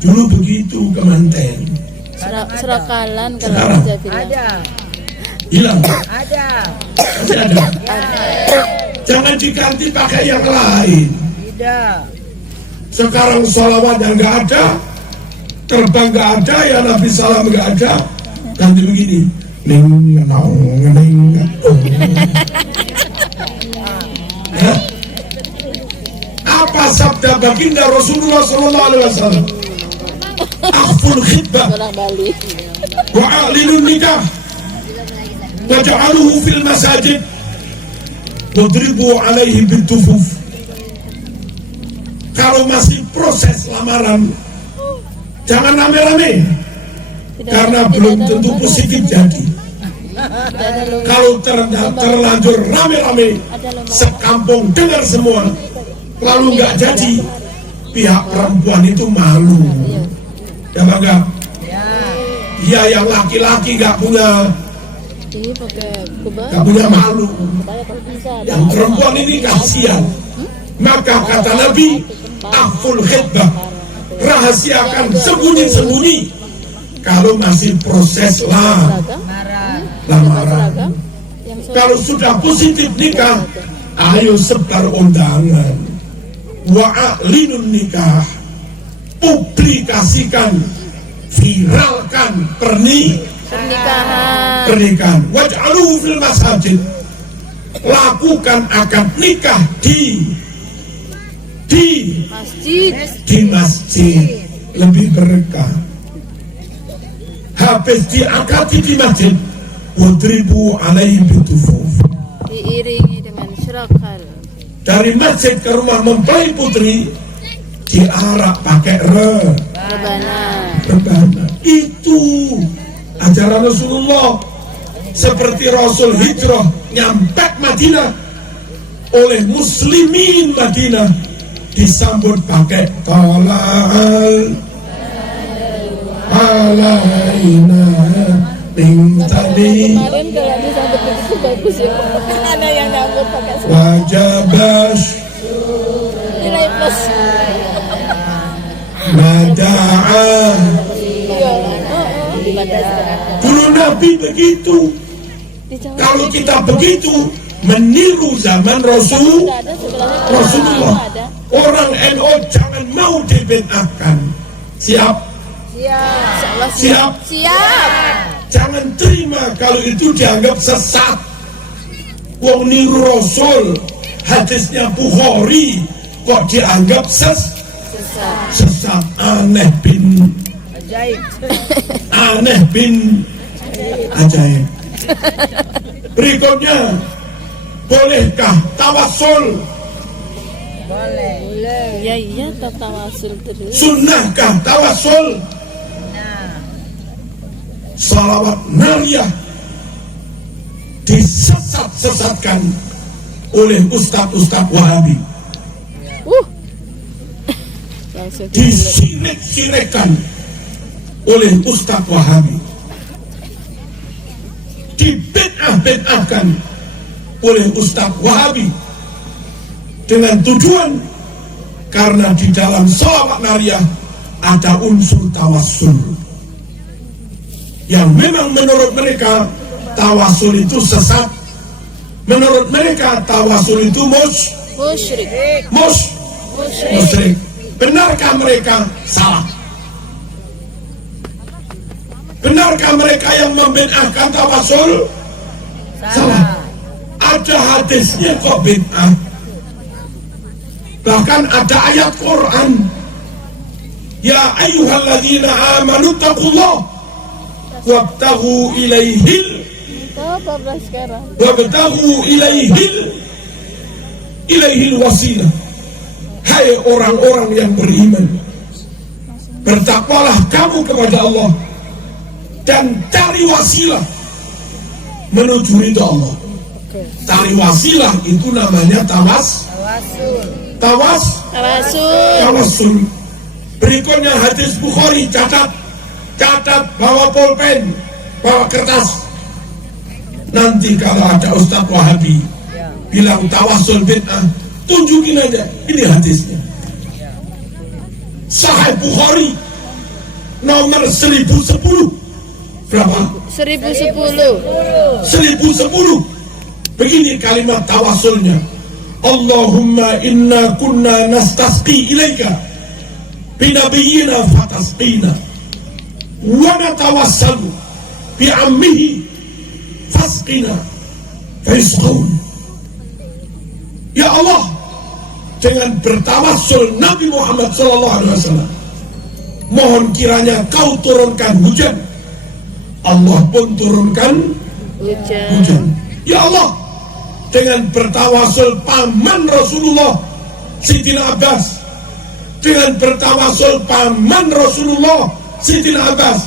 Dulu begitu kemanten. Serakalan kalau Sekarang bisa bilang. hilang. Ada. Masih ada. Jangan diganti pakai yang lain. Tidak. Sekarang sholawat yang nggak ada, terbang nggak ada, ya Nabi salam nggak ada, ganti begini. Ning nong ning. Ya? Apa sabda baginda Rasulullah SAW? Akhful khidbah Orang Bali. wa a'linun nikah waj'aluhu fil masajid wadribu alaihi bintufuf. Kalau masih proses lamaran, jangan rame-rame, karena belum tentu positif jadi. Kalau terlanjur rame-rame, sekampung dengar semua, lalu nggak jadi, pihak perempuan itu malu. Ya bangga. Ya yang laki-laki nggak punya malu. Yang perempuan ini kasihan. Maka kata Nabi, akhful khidbah, rahasiakan sembunyi-sembunyi kalau masih proses lamaran. Kalau sudah positif nikah, ayo sebar undangan. Wa'alinun nikah, publikasikan, viralkan Pernikahan. Waj'alu fil masajid. Lakukan akad nikah di masjid. Lebih berkah. Habis diakadi di masjid, wadribu alaihi bitufuf. Diiringi dengan syirokal. Dari masjid ke rumah mempelai putri diarak pakai Rebana. Itu ajaran Rasulullah. Seperti Rasul hijrah nyampe Madinah, oleh muslimin Madinah disambut pakai talal alaina bintani Kemarin kalau disambut begitu bagus ya. Ada yang nyambut pakai wajabash nilai plus. nada'a. Dulu Nabi begitu. Kalau kita begitu meniru zaman Rasulullah, orang NU jangan mau dibid'ahkan. Siap. Jangan terima kalau itu dianggap sesat. Wong niru Rasul, hadisnya Bukhari kok dianggap sesat. Aneh bin ajaib. Berikutnya, bolehkah tawasul? Boleh. Ya iya tawasul terus. Sunnahkah tawasul? Salawat nariyah disesat-sesatkan oleh ustaz-ustaz Wahabi. Disirik-sirikkan oleh ustaz Wahabi. Dibid'ah-bid'ahkan oleh ustaz Wahabi dengan tujuan karena di dalam salawat nariyah ada unsur tawassul yang memang menurut mereka tawassul itu sesat, menurut mereka tawassul itu musyrik. Benarkah mereka salah? Benarkah mereka yang membid'ahkan tawassul? Salah. Ada hadisnya kok bid'ah. Bahkan ada ayat Quran. Ya ayyuhalladzina amanu taqullah wabtaghu ilaihil wasilah. Hai orang-orang yang beriman, bertakwalah kamu kepada Allah dan cari wasilah menuju ridha Allah. Cari wasilah itu namanya tawassul. Berikutnya hadis Bukhari, catat, bawa pulpen, bawa kertas. Nanti kalau ada Ustaz Wahabi bilang tawassul bid'ah, tunjukin aja, ini hadisnya. Sahih Bukhari nomor 1010. Berapa? 1010. Begini kalimat tawassulnya. Allahumma inna kunna nastasqi ilaika binabiyyina fatasqina wa natawassalu bi'ammihi fasqina faisqun. Ya Allah, dengan bertawassul Nabi Muhammad SAW, mohon kiranya kau turunkan hujan. Allah pun turunkan hujan. Ya Allah, dengan bertawassul paman Rasulullah Sidina Abbas, dengan bertawassul paman Rasulullah Sidina Abbas,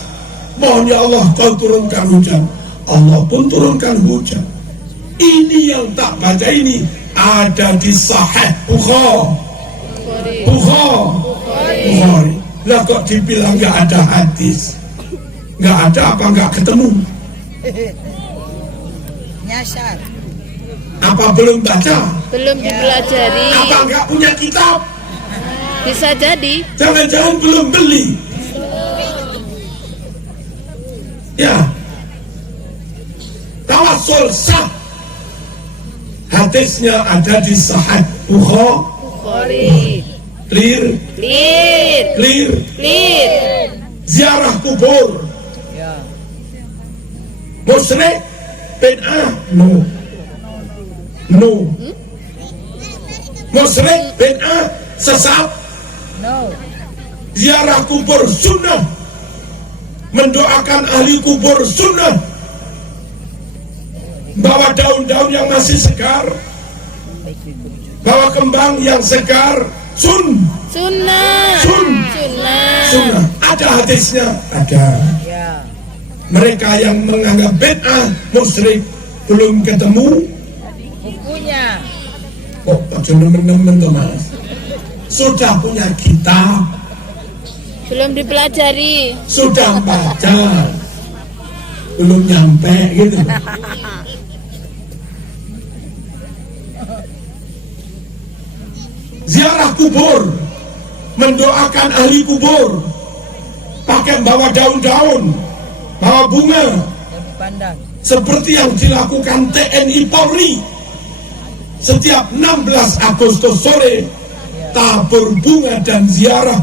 mohon ya Allah kau turunkan hujan. Allah pun turunkan hujan. Ini yang tak baca ini ada di Sahih Bukhari. Lah kok dibilang nggak ada hadis? Nggak ada apa nggak ketemu? Nyasar. Apa belum baca? Belum dipelajari. Apa nggak punya kitab? Bisa jadi. Jangan-jangan belum beli. Ya, tawassul sah. Hadisnya ada di Sahih Bukhari. Clear. Ziarah kubur. Musyrik bid'ah no. Musyrik bid'ah sesat No. Ziarah kubur sunnah, mendoakan ahli kubur sunnah, bawa daun-daun yang masih segar, bawa kembang yang segar Sunnah. sunnah. Ada hadisnya? Ada. Ya. Mereka yang menganggap bid'ah musyrik belum ketemu Bukunya. kok nemen-nemen tuh Mas. Sudah punya kitab, Belum dipelajari. sudah baca, belum nyampe gitu. Ziarah kubur, mendoakan ahli kubur, pakai bawa daun-daun, bawa bunga, Yang dipandang. seperti yang dilakukan TNI Polri setiap 16 Agustus sore, tabur bunga dan ziarah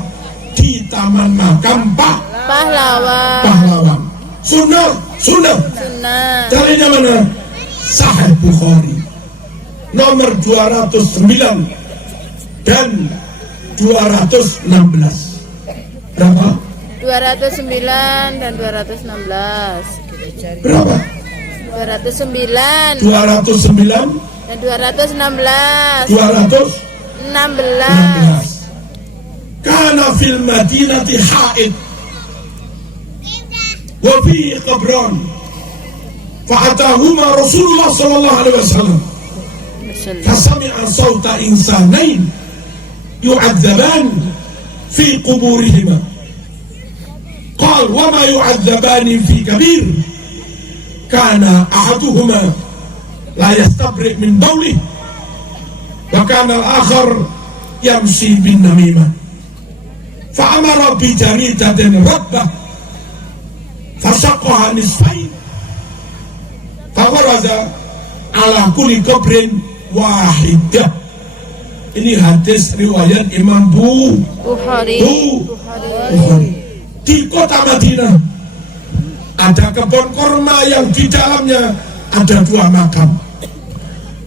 di Taman Makam Pahlawan. Sunnah. Sunnah. Dalilnya mana? Sahih Bukhari nomor 209 dan 216. Berapa? 209 dan 216. Berapa? 209 209 dan 216. 216. Kana fil madinati haid wa fi qabran fa'atahuma Rasulullah sallallahu alaihi wasallam fasami'a sawta insanain yu'adzaban fi quburihima qala wa ma yu'adzabani fi kabir kana ahaduhuma la yastabri min bawlih wa kana al-akhar yamshi bin namimah fa'amara bi jaridatin rabbah fasaqaha nisfain fawaraza ala kulli qabrin wahidah. Ini hadis riwayat Imam Bukhari. Bukhari. Di kota Madinah ada kebun kurma yang di dalamnya ada 2 makam.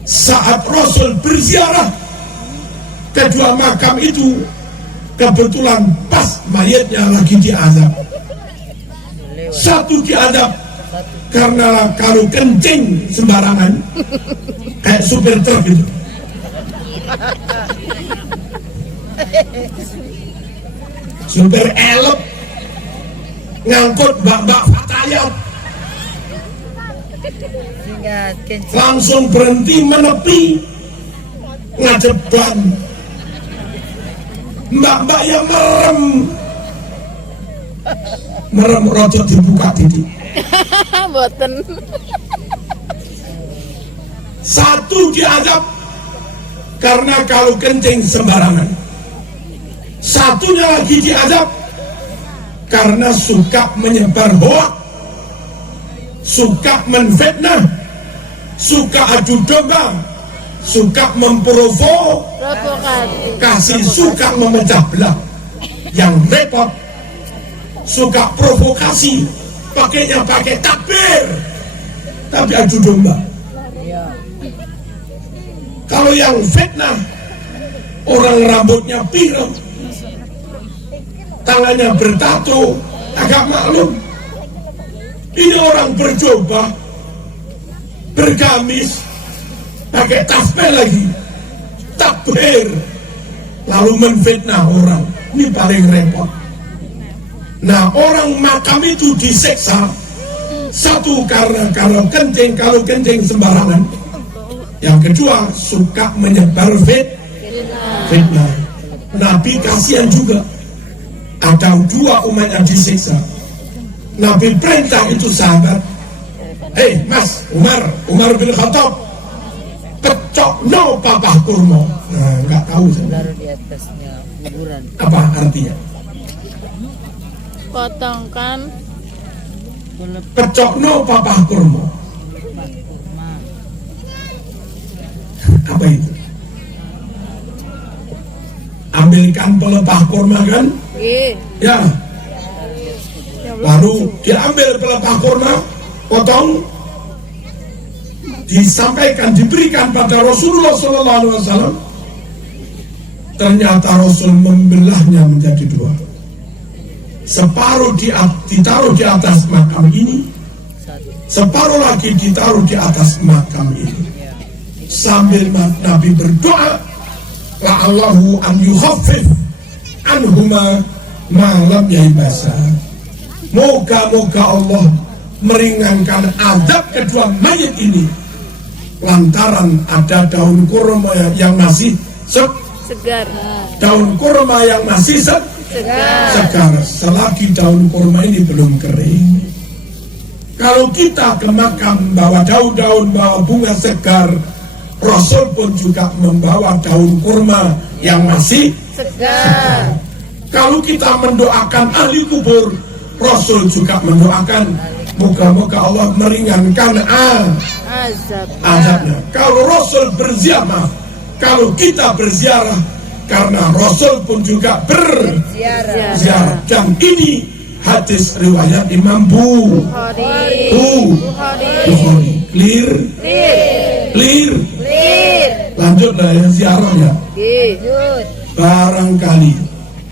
Saat Rasul berziarah ke 2 makam itu, kebetulan pas mayatnya lagi diazab. Satu diazab karena kalau kencing sembarangan kayak supir truk gitu. Supir elep ngangkut mbak-mbak fatayat langsung berhenti menepi ngadep ban. Mbak-mbak yang merem rojok dibuka titik. Boten. Satu diazab karena kalau kencing sembarangan. Satunya lagi diazab karena suka menyebar hoak, suka menfitnah, suka adu domba, suka memprovokasi, suka memecah belah. Yang repot, suka provokasi, pakainya pakai takbir, tapi adu domba. Kalau yang fitnah, orang rambutnya pirang, tangannya bertato, agak maklum. Ini orang berjubah, bergamis, pakai tasbih lagi, takbir, lalu menfitnah orang. Ini paling repot. Nah, orang makam itu disiksa. Satu karena kalau kencing sembarangan. Yang kedua suka menyebar fitnah. Nabi kasihan juga. Ada 2 umat yang disiksa. Nabi perintah itu sahabat, Mas Umar bin Khattab, pecok no papah kurma. Nah, nggak tahu saya. Di atasnya kuburan. Apa artinya? Potongkan Pecok no papah kurma. Apa itu? Ambilkan pelepah kurma kan? Ya. Lalu diambil pelepah kurma, potong disampaikan, diberikan pada Rasulullah SAW. Ternyata Rasul membelahnya menjadi dua. Separuh ditaruh di atas makam ini, separuh lagi ditaruh di atas makam ini. Sambil Nabi berdoa, la'allahu an yuhaffif anhuma malam yaibasa. Moga-moga Allah meringankan azab kedua mayat ini lantaran ada daun kurma yang masih segar. Daun kurma yang masih segar. Selagi daun kurma ini belum kering. Kalau kita ke makam bawa daun-daun, bawa bunga segar, Rasul pun juga membawa daun kurma yang masih segar. Kalau kita mendoakan ahli kubur, Rasul juga mendoakan moga-moga Allah meringankan azabnya. Kalau Rasul berziarah, kalau kita berziarah, karena Rasul pun juga berziarah. Dan ini hadis riwayat Imam Bukhari. Clear. Lanjut lah ya ziarah ya.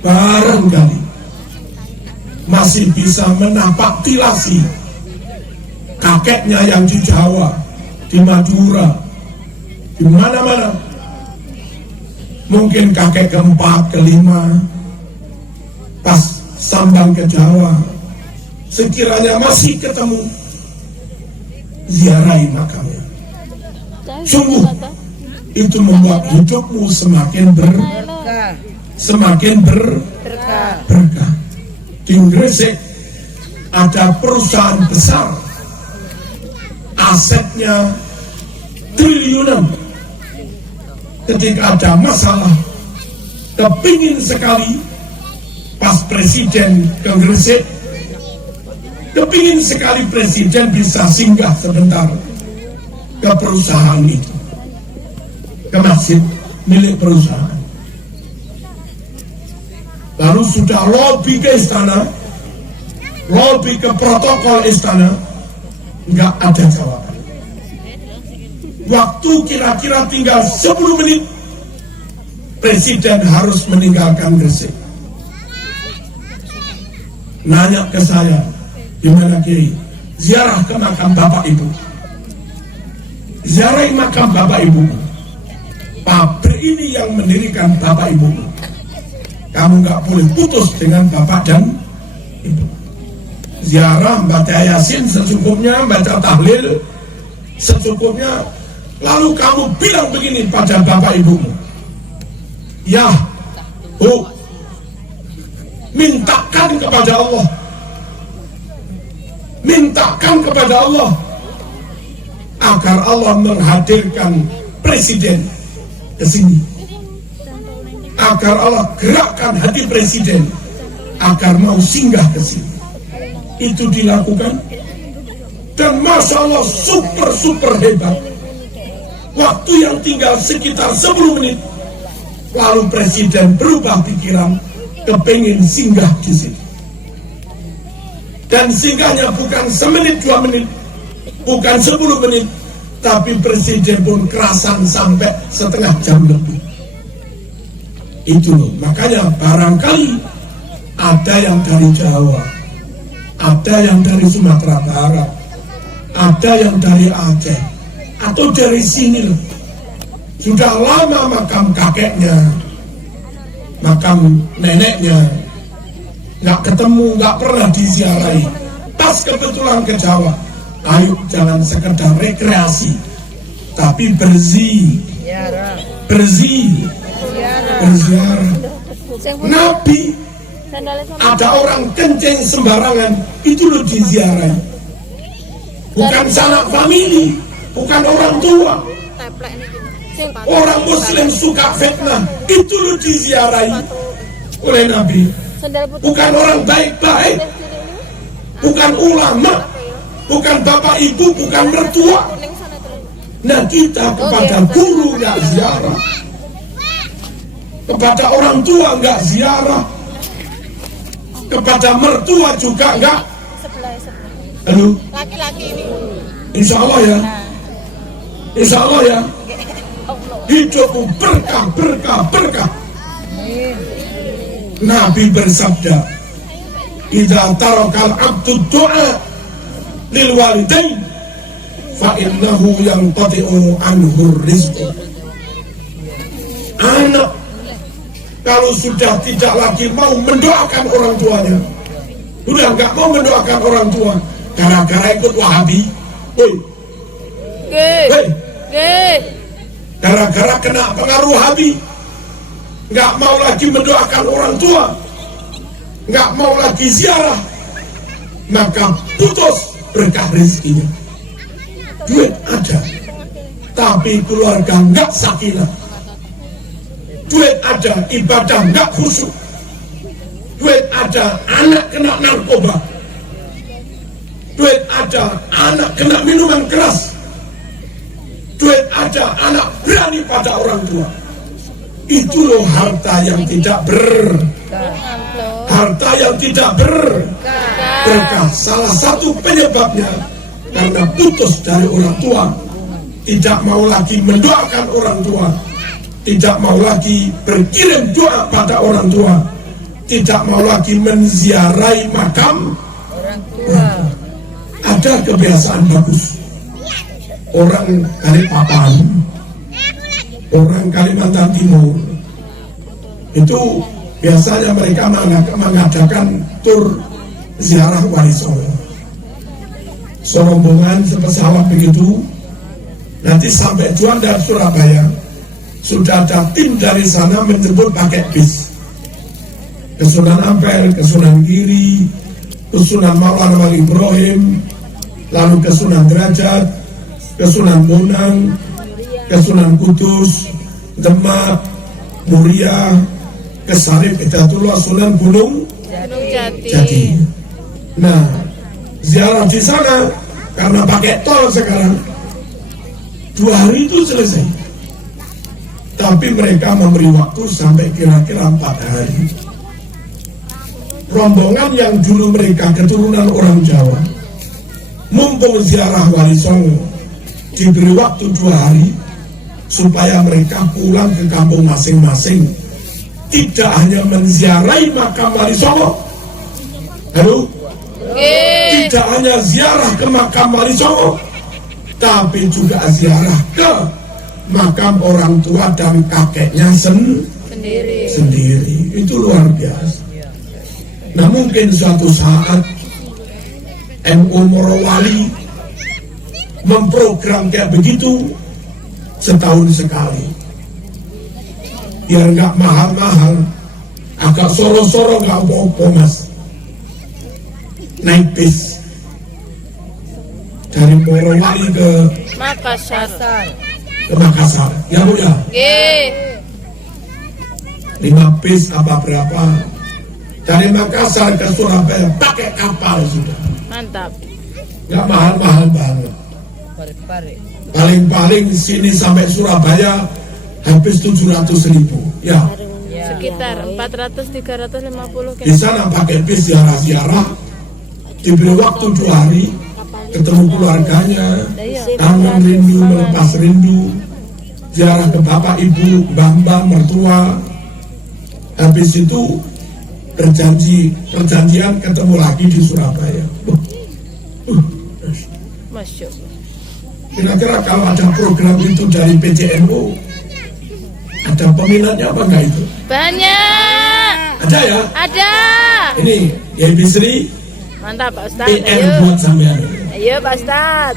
Barangkali masih bisa menapak tilasi kakeknya yang di Jawa, di Madura, di mana-mana. Mungkin kakek keempat, kelima, pas sambang ke Jawa, sekiranya masih ketemu, ziarahi makamnya. Sungguh itu membuat hidupmu semakin berkah. Di Gresik ada perusahaan besar, asetnya triliunan. Ketika ada masalah, kepingin sekali pas presiden ke Gresik, kepingin sekali presiden bisa singgah sebentar ke perusahaan itu, ke masjid milik perusahaan. Lalu sudah lobby ke istana, lobby ke protokol istana, nggak ada jawaban. Waktu kira-kira tinggal 10 menit, presiden harus meninggalkan Gresik. Nanya ke saya, gimana Kiai? Ziarah ke makam bapak ibu. Ziarahi makam bapak ibu. Pabrik ini yang mendirikan bapak ibu. Kamu nggak boleh putus dengan bapak dan ibu. Ziarah, baca Yasin secukupnya, baca tahlil secukupnya. Lalu kamu bilang begini pada bapak ibumu, ya Bu, mintakan kepada Allah, agar Allah menghadirkan presiden ke sini, agar Allah gerakkan hati presiden agar mau singgah ke sini. Itu dilakukan, dan masya Allah super hebat. Waktu yang tinggal sekitar 10 menit, lalu presiden berubah pikiran, kepingin singgah di sini. Dan singgahnya bukan semenit 2 menit, bukan 10 menit, tapi presiden pun kerasan sampai setengah jam lebih. Itu loh, makanya barangkali ada yang dari Jawa, ada yang dari Sumatera Barat, ada yang dari Aceh, atau dari sini loh. Sudah lama makam kakeknya, makam neneknya nggak ketemu, nggak pernah diziarahi. Pas kebetulan ke Jawa, ayo jangan sekedar rekreasi, tapi berziarah. Nabi, ada orang kencing sembarangan, itu loh diziarahi. Bukan sanak famili, bukan orang tua. Orang muslim suka fitnah, itu loh diziarahi oleh Nabi. Bukan orang baik-baik, bukan ulama, bukan bapak ibu, bukan mertua. Nah kita kepada guru nggak ziarah, kepada orang tua nggak ziarah, kepada mertua juga nggak Aduh, Laki-laki ini. insya Allah ya, insya Allah ya, hidupmu berkah, berkah, berkah. Nabi bersabda, "Idza tarakal abdu du'a lil walidain fa innahu yanqati'u anhu rizqu." Anak kalau sudah tidak lagi mau mendoakan orang tuanya, udah nggak mau mendoakan orang tua, gara-gara ikut Wahabi, gara-gara kena pengaruh Wahabi, nggak mau lagi mendoakan orang tua, nggak mau lagi ziarah, maka putus berkah rezekinya. Duit ada, tapi keluarga nggak sakinah. Duit ada, ibadah nggak khusyuk. Duit ada, anak kena narkoba. Duit ada, anak kena minuman keras. Duit ada, anak berani pada orang tua. Itu loh harta yang tidak harta yang tidak berkah. Salah satu penyebabnya karena putus dari orang tua, tidak mau lagi mendoakan orang tua, tidak mau lagi berkirim doa pada orang tua, tidak mau lagi menziarahi makam orang tua. Ada kebiasaan bagus orang Balikpapan, orang Kalimantan Timur, itu biasanya mereka mengadakan tur ziarah Wali Songo. Serombongan sepesawat begitu, nanti sampai Juanda Surabaya, sudah ada tim dari sana menjemput pakai bis ke Sunan Ampel, ke Sunan Giri, ke Sunan Maulana Wali Ibrahim, lalu ke Sunan Derajat, ke Sunan Bonang, ke Sunan Kudus, Demak, Muria, ke Sarif Hidayatullah, Sunan Gunung Jati. Nah, ziarah di sana karena pakai tol sekarang 2 hari itu selesai. Tapi mereka memberi waktu sampai kira-kira 4 hari. Rombongan yang dulu mereka keturunan orang Jawa, mumpung ziarah Wali Songo, diberi waktu 2 hari supaya mereka pulang ke kampung masing-masing, tidak hanya menziarahi makam Wali Songo, tidak hanya ziarah ke makam Wali Songo, tapi juga ziarah ke makam orang tua dan kakeknya sendiri. Itu luar biasa. Nah, mungkin suatu saat MU Morowali memprogram kayak begitu setahun sekali, biar nggak mahal-mahal, agak soro-soro nggak apa-apa mas, naik bis dari Morowali ke Makassar, ya Bu ya. 5 bis apa berapa, dari Makassar ke Surabaya pakai kapal sudah. Mantap. Nggak mahal-mahal banget. Paling-paling sini sampai Surabaya habis 700.000 ya. Sekitar 400-350. Di sana pakai bis ziarah-ziarah, diberi waktu 2 hari, ketemu keluarganya, kangen rindu melepas rindu, ziarah ke bapak ibu, mbah mertua. Habis itu perjanjian ketemu lagi di Surabaya. Masya Allah. Kira-kira kalau ada program itu dari PCNU, ada peminatnya apa enggak itu? Banyak. Ada ya? Ada. Ini ya Bisri. Mantap Pak Ustaz. PN buat sampean. Ayo Pak Ustaz.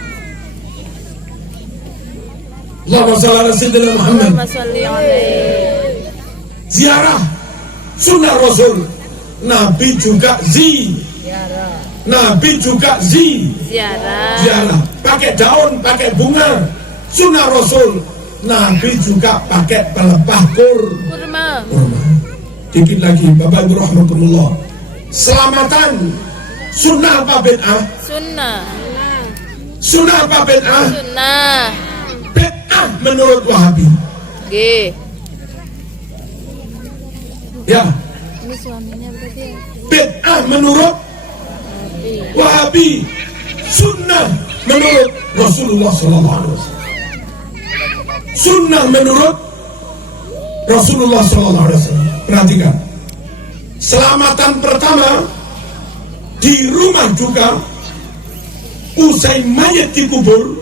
Allahumma shalli ala sayyidina Muhammad. Allahumma sholli alaihi. Ziarah sunnah Rasul. Nabi juga Nabi juga ziarah. Pakai daun, pakai bunga. Sunnah Rasul. Nabi juga pakai pelepah kurma. Dikit lagi, Bapak Ibu rahmatullah. Selamatan. Sunnah apa bid'ah? Sunnah apa bid'ah? Sunnah. Bid'ah menurut Wahabi. Ya. Ini suaminya berarti. Bid'ah menurut Wahabi. sunnah menurut Rasulullah SAW. Sunnah menurut Rasulullah SAW. Perhatikan, selamatan pertama di rumah duka usai mayat dikubur,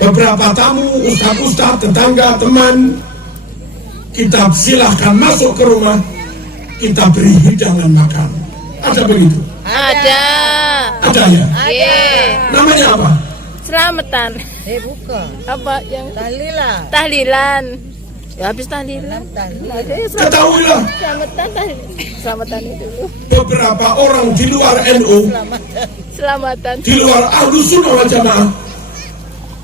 beberapa tamu, ustaz-ustaz, tetangga, teman, kita silahkan masuk ke rumah, kita beri hidangan makan. Ada begitu? Ada. Ada ya? Ada. Namanya apa? Selamatan. Bukan. Apa yang Tahlilan. tahlilan? Ya habis tahlilan. Ada ya Ketahuilah, selamatan tahlilan. Selamatan itu dulu. beberapa orang di luar NU, Selamatan. di luar Ahlus Sunnah wal Jamaah,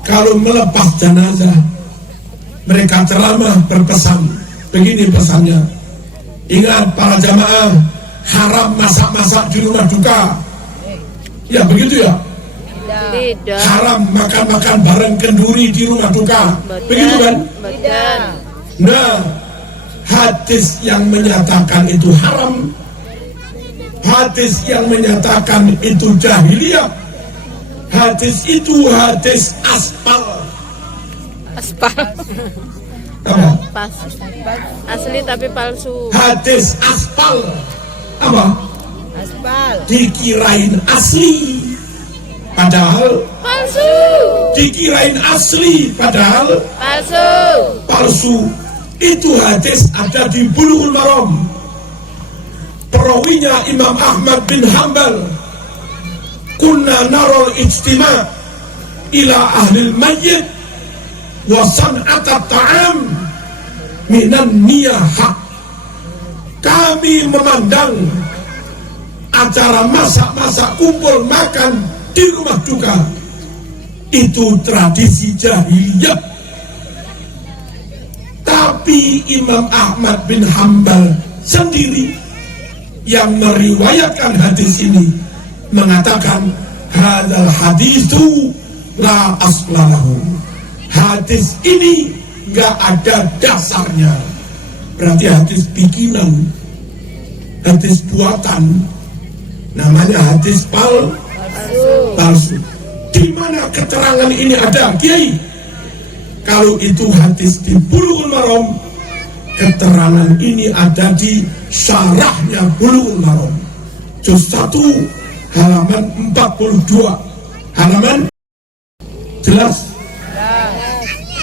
kalau melepas jenazah, mereka ceramah berpesan. Begini pesannya, ingat para jamaah, haram masak-masak di rumah duka. Ya begitu ya. Tidak. Haram makan-makan bareng kenduri di rumah duka. Begitu kan? Betul. Nah, hadis yang menyatakan itu haram, hadis yang menyatakan itu jahiliyah, hadis itu hadis aspal. Aspal. Apa? Pas. Asli tapi palsu. Hadis aspal. Apa? Aspal. Dikirain asli, padahal Palsu. dikirain asli, padahal Palsu. palsu. Itu hadis ada di Bulughul Maram. Perawinya Imam Ahmad bin Hanbal. Kunna narol ijtima' ila ahlil mayyit wa san'atat ta'am minan niyahah. Kami memandang acara masak-masak kumpul makan di rumah duka itu tradisi jahiliyah. Tapi Imam Ahmad bin Hanbal sendiri yang meriwayatkan hadis ini mengatakan hadzal haditsu la aslalahu. Hadis ini nggak ada dasarnya. Berarti hadis bikinan, hadis buatan, namanya hadis palsu. Di mana keterangan ini ada, Kiai? Kalau itu hadis di Bulughul Maram, keterangan ini ada di syarahnya Bulughul Maram, juz 1 halaman 42. Halaman jelas.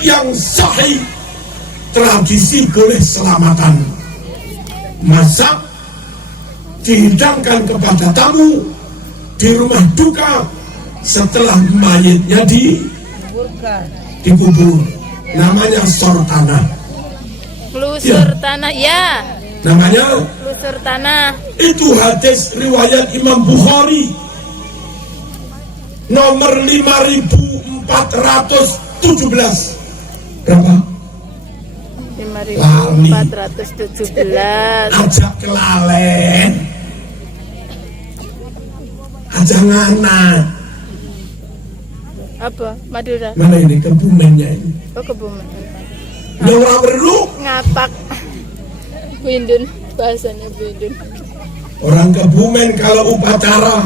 Yang sahih, tradisi boleh selamatan, masak, dihidangkan kepada tamu di rumah duka setelah mayitnya dikubur. Namanya sortanah. Lusur tanah ya. Namanya Lusur tanah. itu hadis riwayat Imam Bukhari nomor 5417. Berapa? 5417. Ajak kelalen, ajak ngana. Apa? Madura. Mana ini Kebumennya ini? Oh, Kebumen. Yang orang berlu, Ngapak. Buindun, bahasanya Buindun. orang Kebumen kalau upacara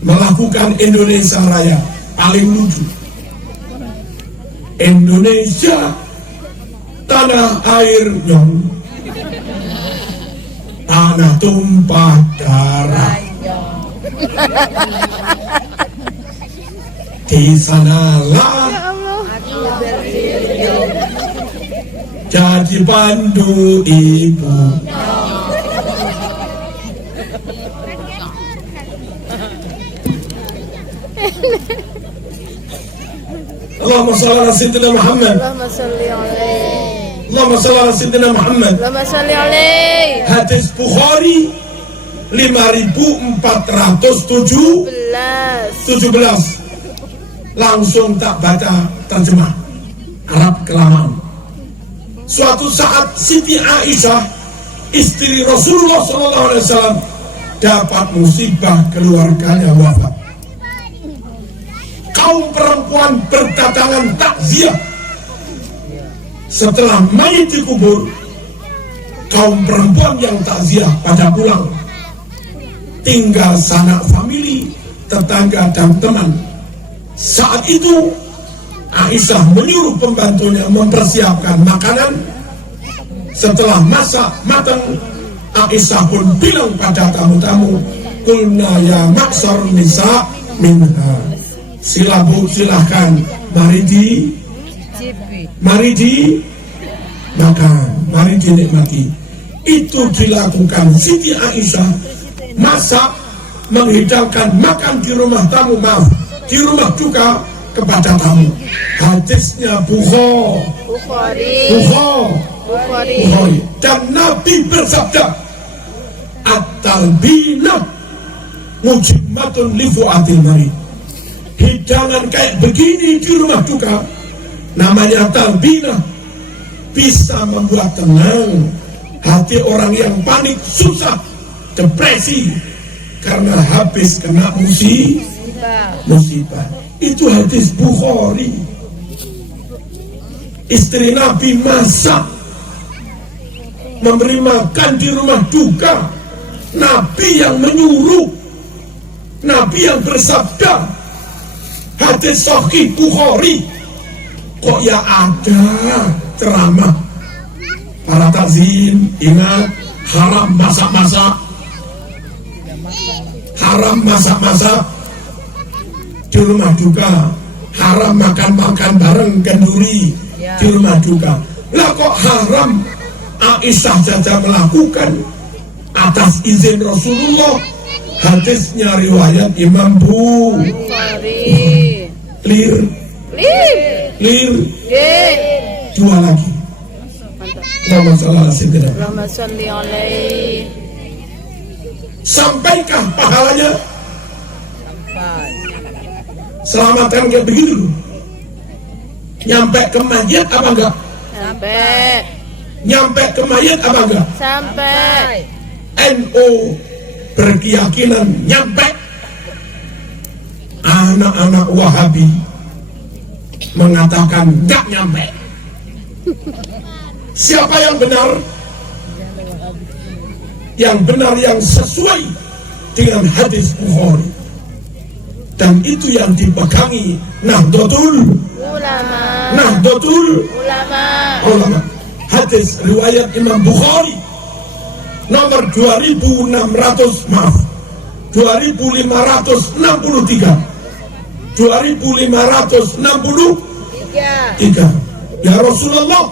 melakukan Indonesia Raya paling lucu. Indonesia tanah air nyong, tanah tumpah darah, di sanalah jadi pandu ibu. Allahumma shalli ala sayyidina Muhammad. Allahumma sholli alaihi. Allahumma shalli ala sayyidina Muhammad. Allahumma sholli alaihi. Hadis Bukhari 5417. Langsung tak baca terjemah Arab kelamaan. Suatu saat Siti Aisyah, istri Rasulullah SAW, dapat musibah keluarganya wafat. Kaum perempuan berdatangan takziah. Setelah mayit dikubur, kaum perempuan yang takziah pada pulang. Tinggal sanak famili, tetangga dan teman. Saat itu Aisyah menyuruh pembantunya mempersiapkan makanan. Setelah masak matang, Aisyah pun bilang pada tamu-tamu, "Qulna ya maksar nisa minha." Sila bu, silahkan, mari makan, mari dinikmati. Itu dilakukan Siti Aisyah, masak, menghidangkan makan di rumah tamu, di rumah duka kepada tamu. Hadisnya Bukhari. Dan Nabi bersabda, "At-talbinah mujimmatun li fu'atil mari." Hidangan kayak begini di rumah duka, namanya talbinah, bisa membuat tenang hati orang yang panik, susah, depresi karena habis kena musibah. Itu hadis Bukhari. Istri Nabi masak, memberi makan di rumah duka. Nabi yang menyuruh, Nabi yang bersabda. Hadis Sahih Bukhari. Kok ya ada ceramah para takzim, ingat, haram masak-masak, haram masak-masak di rumah duka, haram makan-makan bareng kenduri di rumah duka. Lah kok haram? Aisyah saja melakukan atas izin Rasulullah. Hadisnya riwayat Imam Bukhari. Clear. Dua lagi. Allahumma sholli alaihi. Sampaikah pahalanya? Selamatan kayak begitu. Nyampe ke mayat apa enggak? Sampai. Nyampe ke mayat apa enggak? Sampai. NU berkeyakinan nyampe. Anak-anak Wahabi mengatakan enggak nyampe. Siapa yang benar? Yang benar, yang sesuai dengan hadis Bukhari. Dan itu yang dipegangi Nahdlatul Ulama. Hadis riwayat Imam Bukhari nomor 2563. Ya Rasulullah,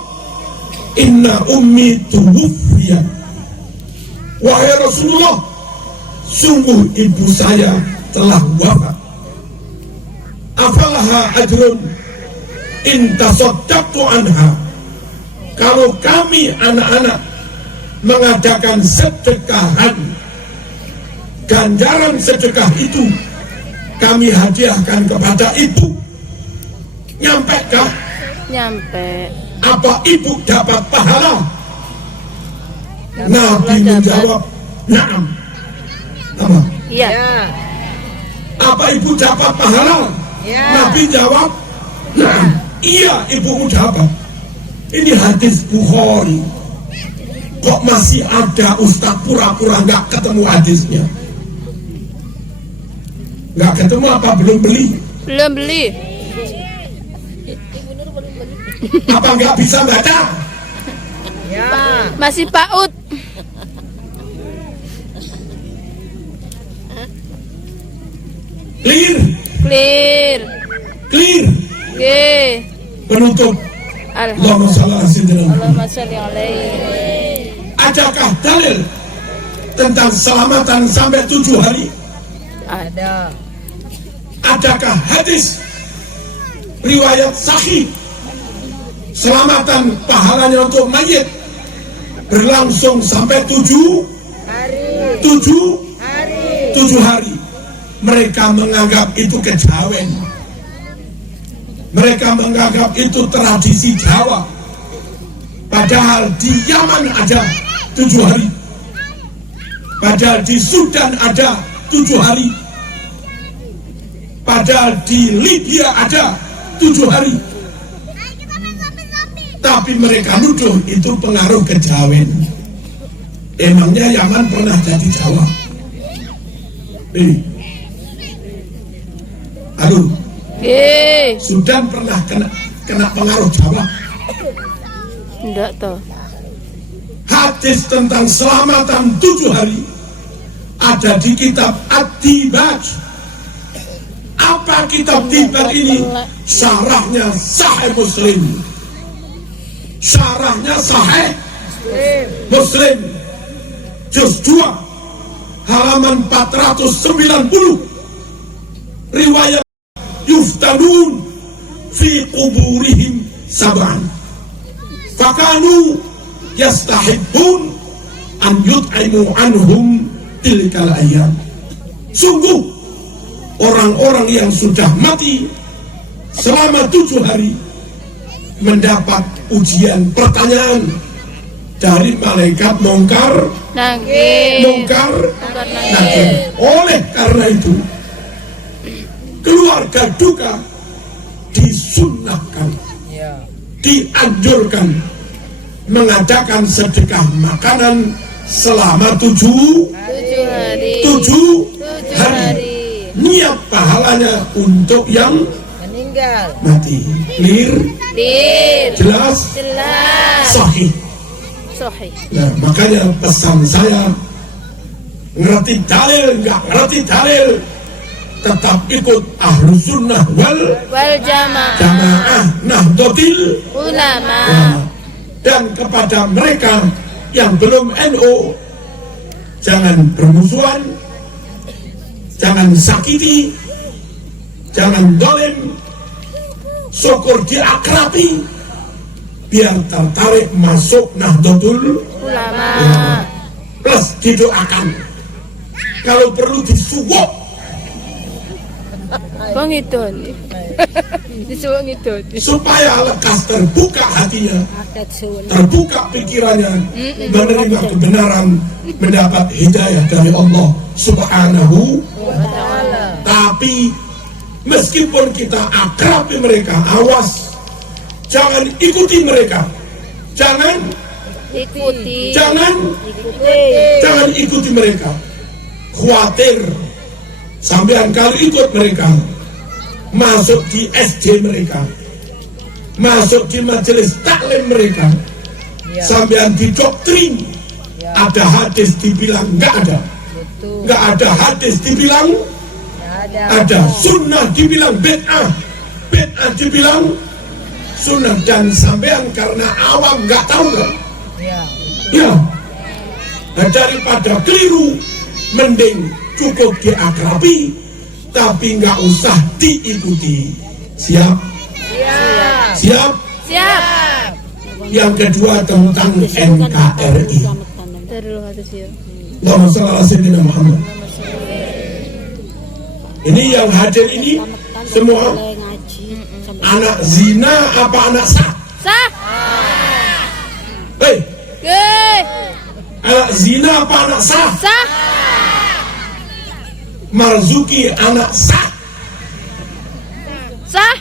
inna ummi tuwufiyat. Wahai Rasulullah, sungguh ibu saya telah wafat. Afalaha ajrun in tasaddaqtu anha. Kalau kami anak-anak mengadakan sedekahan, ganjaran sedekah itu kami hadiahkan kepada ibu, nyampekah? Nyampe. Apa ibu dapat pahala? Nabi menjawab, na'am. Apa? Iya. Apa ibu dapat pahala? Nabi jawab, na'am. Iya, ibumu dapat. Ini hadis Bukhari. Kok masih ada ustaz pura-pura nggak ketemu hadisnya? Nggak ketemu apa belum beli? Belum beli. Apa nggak bisa baca? Masih PAUD. Clear. Penutup. Allahumma sholli alaihi. Adakah dalil tentang selamatan sampai 7 hari? Ada. Adakah hadis riwayat sahih selamatan pahalanya untuk mayit berlangsung sampai 7 hari? Mereka menganggap itu kejawen. Mereka menganggap itu tradisi Jawa. Padahal di Yaman ada 7 hari. Padahal di Sudan ada 7 hari. Padahal di Libya ada 7 hari. Tapi mereka nuduh itu pengaruh kejawen. Emangnya Yaman pernah jadi Jawa? Aduh, Oke. Sudan pernah kena pengaruh Jawa. Enggak toh. Hadis tentang selamatan 7 hari ada di kitab At-Tibaj. Apa kitab Tibaj ini? Syarahnya Sahih Muslim. Syarahnya Sahih Muslim. Juz 2 halaman 490. Riwayat yuftanun fi kuburihim sab'an fakanu yastahibbun an yut'imu anhum tilkal ayyam. Sungguh orang-orang yang sudah mati selama 7 hari mendapat ujian pertanyaan dari malaikat mungkar Nakir. nakir. Oleh karena itu keluarga duka disunnahkan, dianjurkan mengadakan sedekah makanan selama 7 hari. Niat pahalanya untuk yang Meninggal. mati. Clear? Jelas? Sahih. Sahih. Nah, makanya pesan saya, ngerti dalil nggak ngerti dalil, tetap ikut ahlu sunnah wal jamaah Nahdlatul Ulama. Dan kepada mereka yang belum NU, jangan bermusuhan, jangan sakiti, jangan dolim, syukur diakrabi, biar tertarik masuk Nahdlatul Ulama. plus didoakan, kalau perlu disuwuk. Bang itu. Disuruh gitu. Supaya lekas terbuka hatinya, Akad sun. terbuka pikirannya, menerima kebenaran, mendapat hidayah dari Allah Subhanahu. Tapi meskipun kita akrabi mereka, awas, jangan ikuti mereka, jangan ikuti mereka. Khawatir sampean kalau ikut mereka, masuk di SD mereka, masuk di majelis taklim mereka, sampean didoktrin. Ada hadis dibilang nggak ada, nggak ada hadis dibilang ada, sunnah dibilang bid'ah, bid'ah dibilang sunnah, dan sampean karena awam nggak tahu kan? Ya, nah, daripada keliru, mending cukup diakrabi, tapi nggak usah diikuti. Siap? Siap? Yang kedua tentang NKRI. Allahumma shalli ala sayyidina Muhammad. Ini yang hadir ini semua anak zina apa anak sah? Sah. Hei, Oke. anak zina apa anak sah? Sah. Marzuki anak sah? Sah.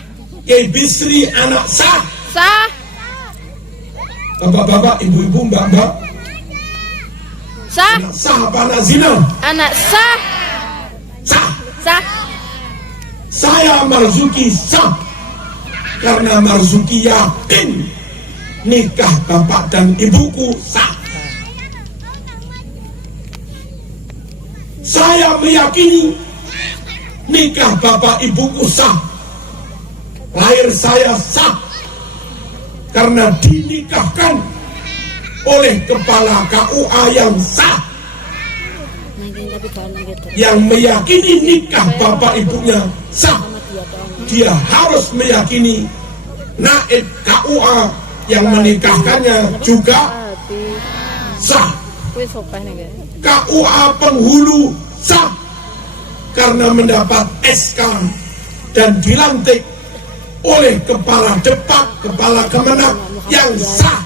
Bisri anak sah? Sah. Bapak-bapak, ibu-ibu, mbak-mbak, Sah. anak sah apa anak zina? Anak sah. Sah. Sah. Saya Marzuki sah karena Marzuki yakin nikah bapak dan ibuku sah. Saya meyakini nikah bapak ibuku sah. Lahir saya sah karena dinikahkan oleh kepala KUA yang sah, yang meyakini nikah bapak ibunya sah. Dia harus meyakini naib KUA yang menikahkannya juga sah. KUA penghulu sah karena mendapat SK dan dilantik oleh kepala Depak, kepala Kemenak yang sah.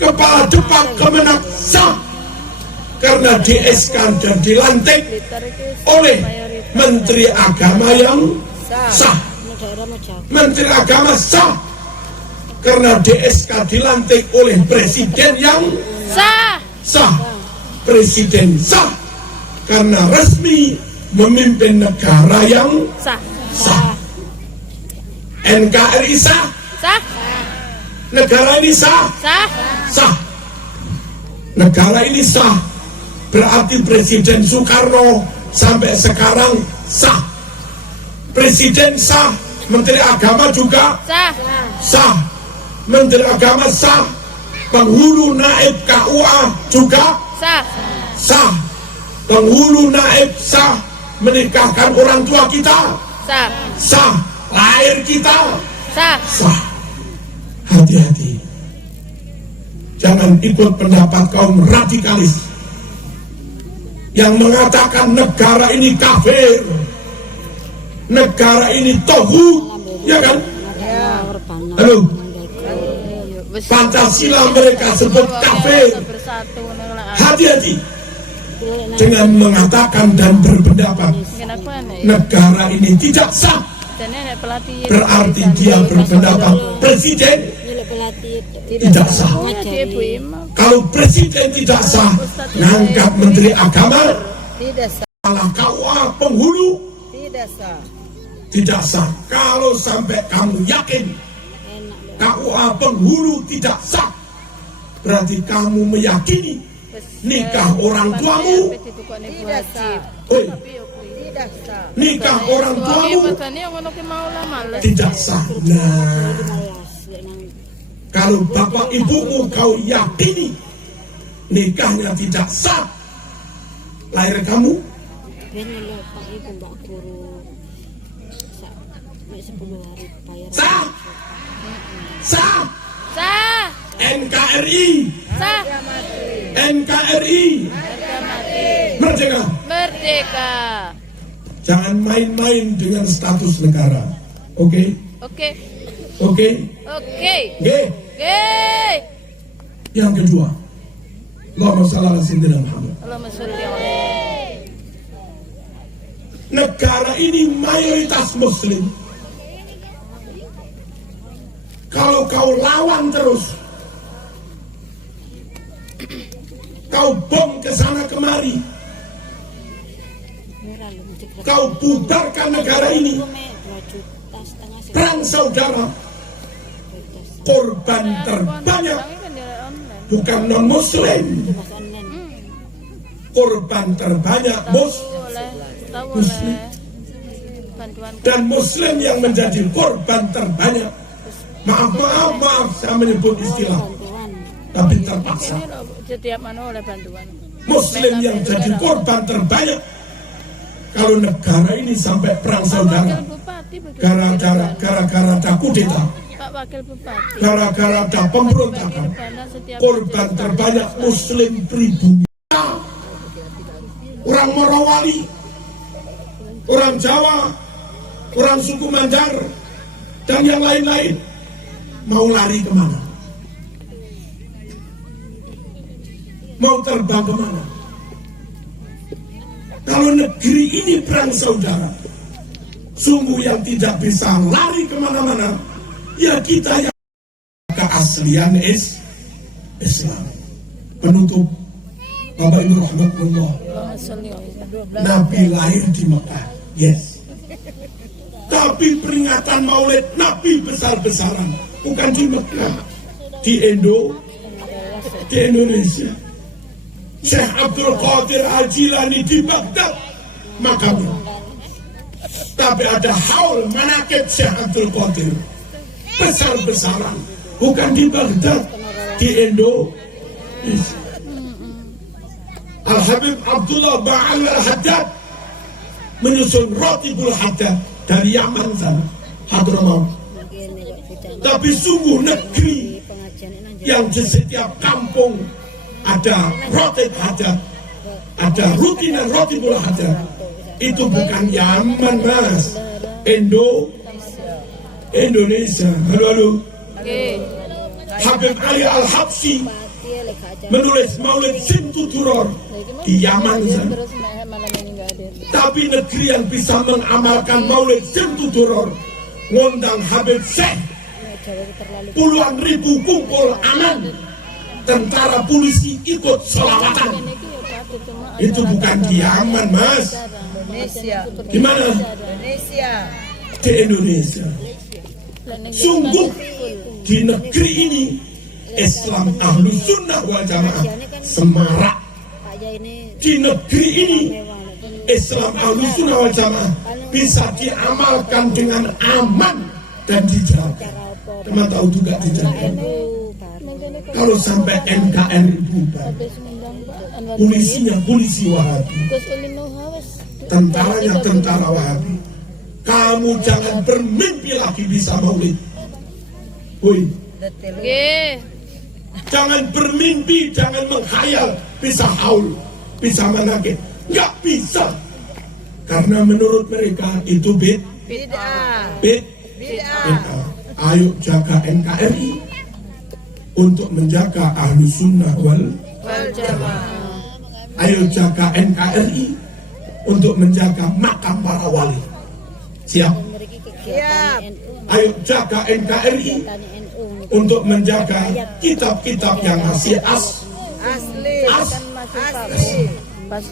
Kepala Depak Kemenak sah karena di SK dan dilantik oleh Menteri Agama yang sah. Menteri Agama sah karena DSK dilantik oleh Presiden yang Sah. sah. Presiden sah karena resmi memimpin negara yang Sah. sah. NKRI sah, Sah. negara ini sah, Sah. sah. Negara ini sah, berarti Presiden Soekarno sampai sekarang sah. Presiden sah, Menteri Agama juga Sah. sah. Menteri Agama sah, penghulu naib KUA juga Sah. sah. Penghulu naib sah, menikahkan orang tua kita Sah. sah. Lahir kita Sah. sah. Hati-hati, jangan ikut pendapat kaum radikalis yang mengatakan negara ini kafir, negara ini tohut, ya kan? Halo, Pancasila mereka sebut kafir. Bersatu nolak. Hati-hati dengan mengatakan dan berpendapat Kenapa nih? negara ini tidak sah, Dan nenek pelatih. berarti dia berpendapat presiden tidak sah. Dia Bu Imam. Kalau presiden tidak sah, ngangkat menteri agama, Tidak sah. malah KUA penghulu Tidak sah. tidak sah. Kalau sampai kamu yakin KUA penghulu tidak sah, berarti kamu meyakini nikah orang tuamu, Tidak sah. oi, Tidak sah. nikah orang tuamu tidak sah. Nah, kalau bapak ibumu kau yakini nikahnya tidak sah, lahir kamu sah, sah. Sah. NKRI, Sah. NKRI, merdeka. Merdeka. Jangan main-main dengan status negara. Oke, Oke. oke, Oke. oke. Oke. Yang kedua, Allahumma shalli ala sayyidina Muhammad. Allahumma sholli alaihi. Negara ini mayoritas muslim. Kalau kau lawan terus, kau bom ke sana kemari, kau bubarkan negara ini, perang saudara, korban terbanyak bukan non muslim, korban terbanyak Muslim. Bantuan. Dan muslim yang menjadi korban terbanyak. Maaf, saya menyebut istilah, tapi terpaksa. Ini loh, setiap mana oleh bantuan. Muslim yang jadi korban terbanyak kalau negara ini sampai perang saudara, gara-gara ada kudeta, Pak Wakil Bupati. gara-gara ada pemberontakan, korban terbanyak muslim pribumi. Orang Morowali, orang Jawa, orang suku Mandar, dan yang lain-lain mau lari kemana? Mau terbang kemana? Kalau negeri ini perang saudara, sungguh yang tidak bisa lari kemana-mana, ya kita yang keaslian Islam. Penutup, Bapak Ibu rahmatullah, Allahumma sholli alaihi. Nabi lahir di Mekah, yes. Tapi peringatan Maulid Nabi besar-besaran bukan di Mekah, di Indonesia. Syekh Abdul Qadir Al-Jilani di Baghdad makamnya. Tapi ada haul manakib Syekh Abdul Qadir besar-besaran bukan di Baghdad, di Indonesia. Al-Habib Abdullah Ba'al Al-Haddad menyusun Rotibul Haddad dari Yaman sana, Hadramaut. Tapi sungguh negeri yang di setiap kampung ada Rotib Haddad, ada rutinan Rotibul Haddad. Itu bukan Yaman, Mas. Indonesia. Halo. Oke. Habib Ali Al-Habsyi menulis Maulid Simtuduror di Yaman sana. Terus malam ini nggak hadir. Tapi negeri yang bisa mengamalkan Maulid Simtuduror, ngundang Habib Syekh, puluhan ribu kumpul aman, tentara polisi ikut sholawatan. Itu bukan di Yaman, Mas. Indonesia. Di mana? Indonesia. Di Indonesia. Sungguh di negeri ini Islam Ahlus Sunnah wal Jamaah semarak. Di negeri ini Islam Ahlus Sunnah wal Jamaah bisa diamalkan dengan aman dan dijaga. Teman tahu juga dijaga. Kalau sampai NKRI bubar, polisinya polisi Wahabi, tentaranya tentara Wahabi. Kamu jangan bermimpi lagi bisa maulid. Woi, jangan bermimpi, jangan menghayal bisa haul, bisa manakib. Nggak bisa. Karena menurut mereka itu bid'ah. Ayo jaga NKRI untuk menjaga Ahlus Sunnah wal Jamaah. Ayo jaga NKRI untuk menjaga makam para wali. Siap? Siap. Ayo jaga NKRI untuk menjaga kitab-kitab yang masih Asli.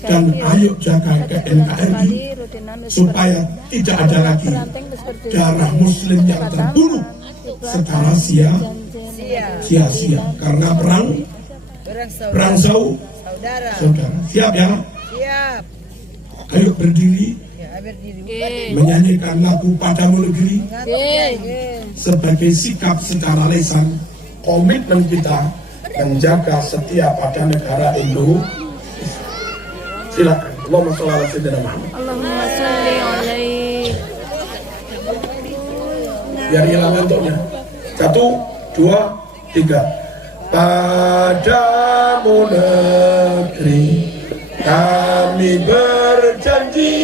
dan ayo jaga NKRI supaya tidak ada lagi darah muslim yang terbunuh secara sia-sia karena perang saudara. Siap ya? Siap. Ayo berdiri menyanyikan lagu Padamu Negeri sebagai sikap secara lisan komitmen kita menjaga setia pada negara Indonesia. Silakan. Allahumma sholli ala sayyidina Muhammad. Allahumma sholli alaihi. Biar hilang ngantuknya. 1, 2, 3. Padamu negeri kami berjanji,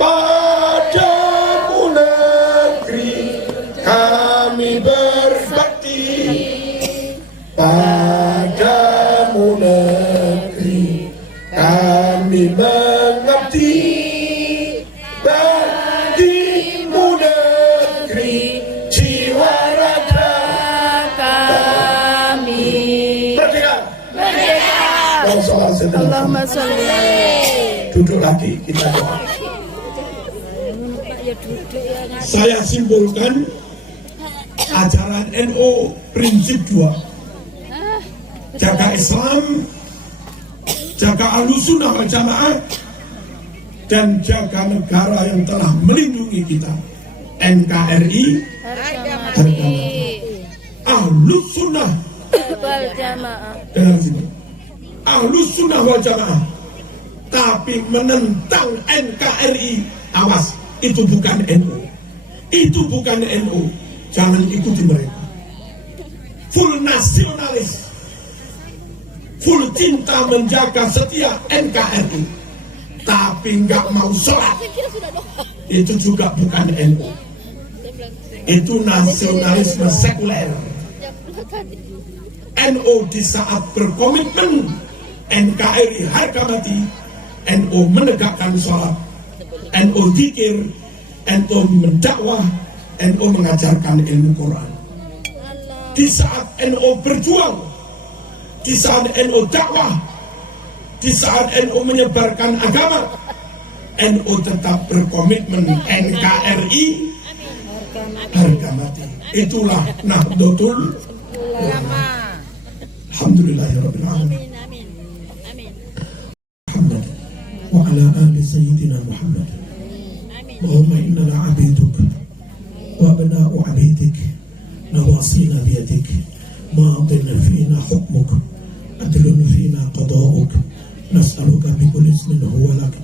padamu negeri kami berbakti, padamu negeri kami mengabdi, bagimu negeri jiwa raga kami. Merdeka! Allahumma sholli alaihi. Duduk lagi, kita doa. Saya simpulkan ajaran NU prinsip 2. Jaga Islam, jaga Ahlus Sunnah wal Jamaah, dan jaga negara yang telah melindungi kita, NKRI, harga mati. Ahlus Sunnah Wal Jamaah. Dengar sini. Ahlus Sunnah wal Jamaah tapi menentang NKRI, awas, itu bukan NU. Itu bukan NU. Jangan ikuti mereka. Full nasionalis, full cinta menjaga setia NKRI, tapi nggak mau sholat. Itu juga bukan NU. Itu nasionalisme sekuler. NU di saat berkomitmen NKRI harga mati, NU menegakkan sholat, NU zikir, NU mendakwah, NU mengajarkan ilmu Quran. Di saat NU berjuang, di saat NU dakwah, di saat NU menyebarkan agama, NU tetap berkomitmen NKRI harga mati. Itulah Nahdlatul Ulama. Alhamdulillahirabbil alamin. Muhammad wa ala ali sayyidina Muhammad. Allahumma innana 'abiduk wa abna'u 'abidik nawasina biyadik madin fina hukmuk adlun fina qada'uk nas'aluka bi kulli ismin huwa lak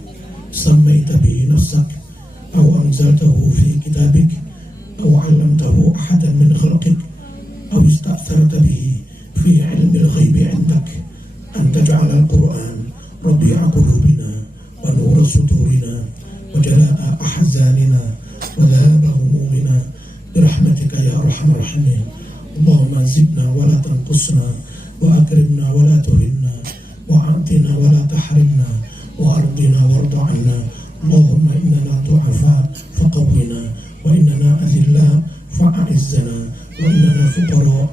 sammaita bihi nafsak aw anzaltahu fi kitabik aw 'allamtahu ahadan min khalqik aw ista'tharta bihi في علم الغيب عندك أن تجعل القرآن ربيع قلوبنا ونور صدورنا وجلاء أحزاننا وذهاب همومنا برحمتك يا أرحم الراحمين. اللهم زدنا ولا تنقصنا وأكرمنا ولا تهنا وأعطنا ولا تحرمنا وأرضنا وارض عنا. اللهم إننا ضعفاء فقونا وإننا أذلاء فأعزنا وإننا فقراء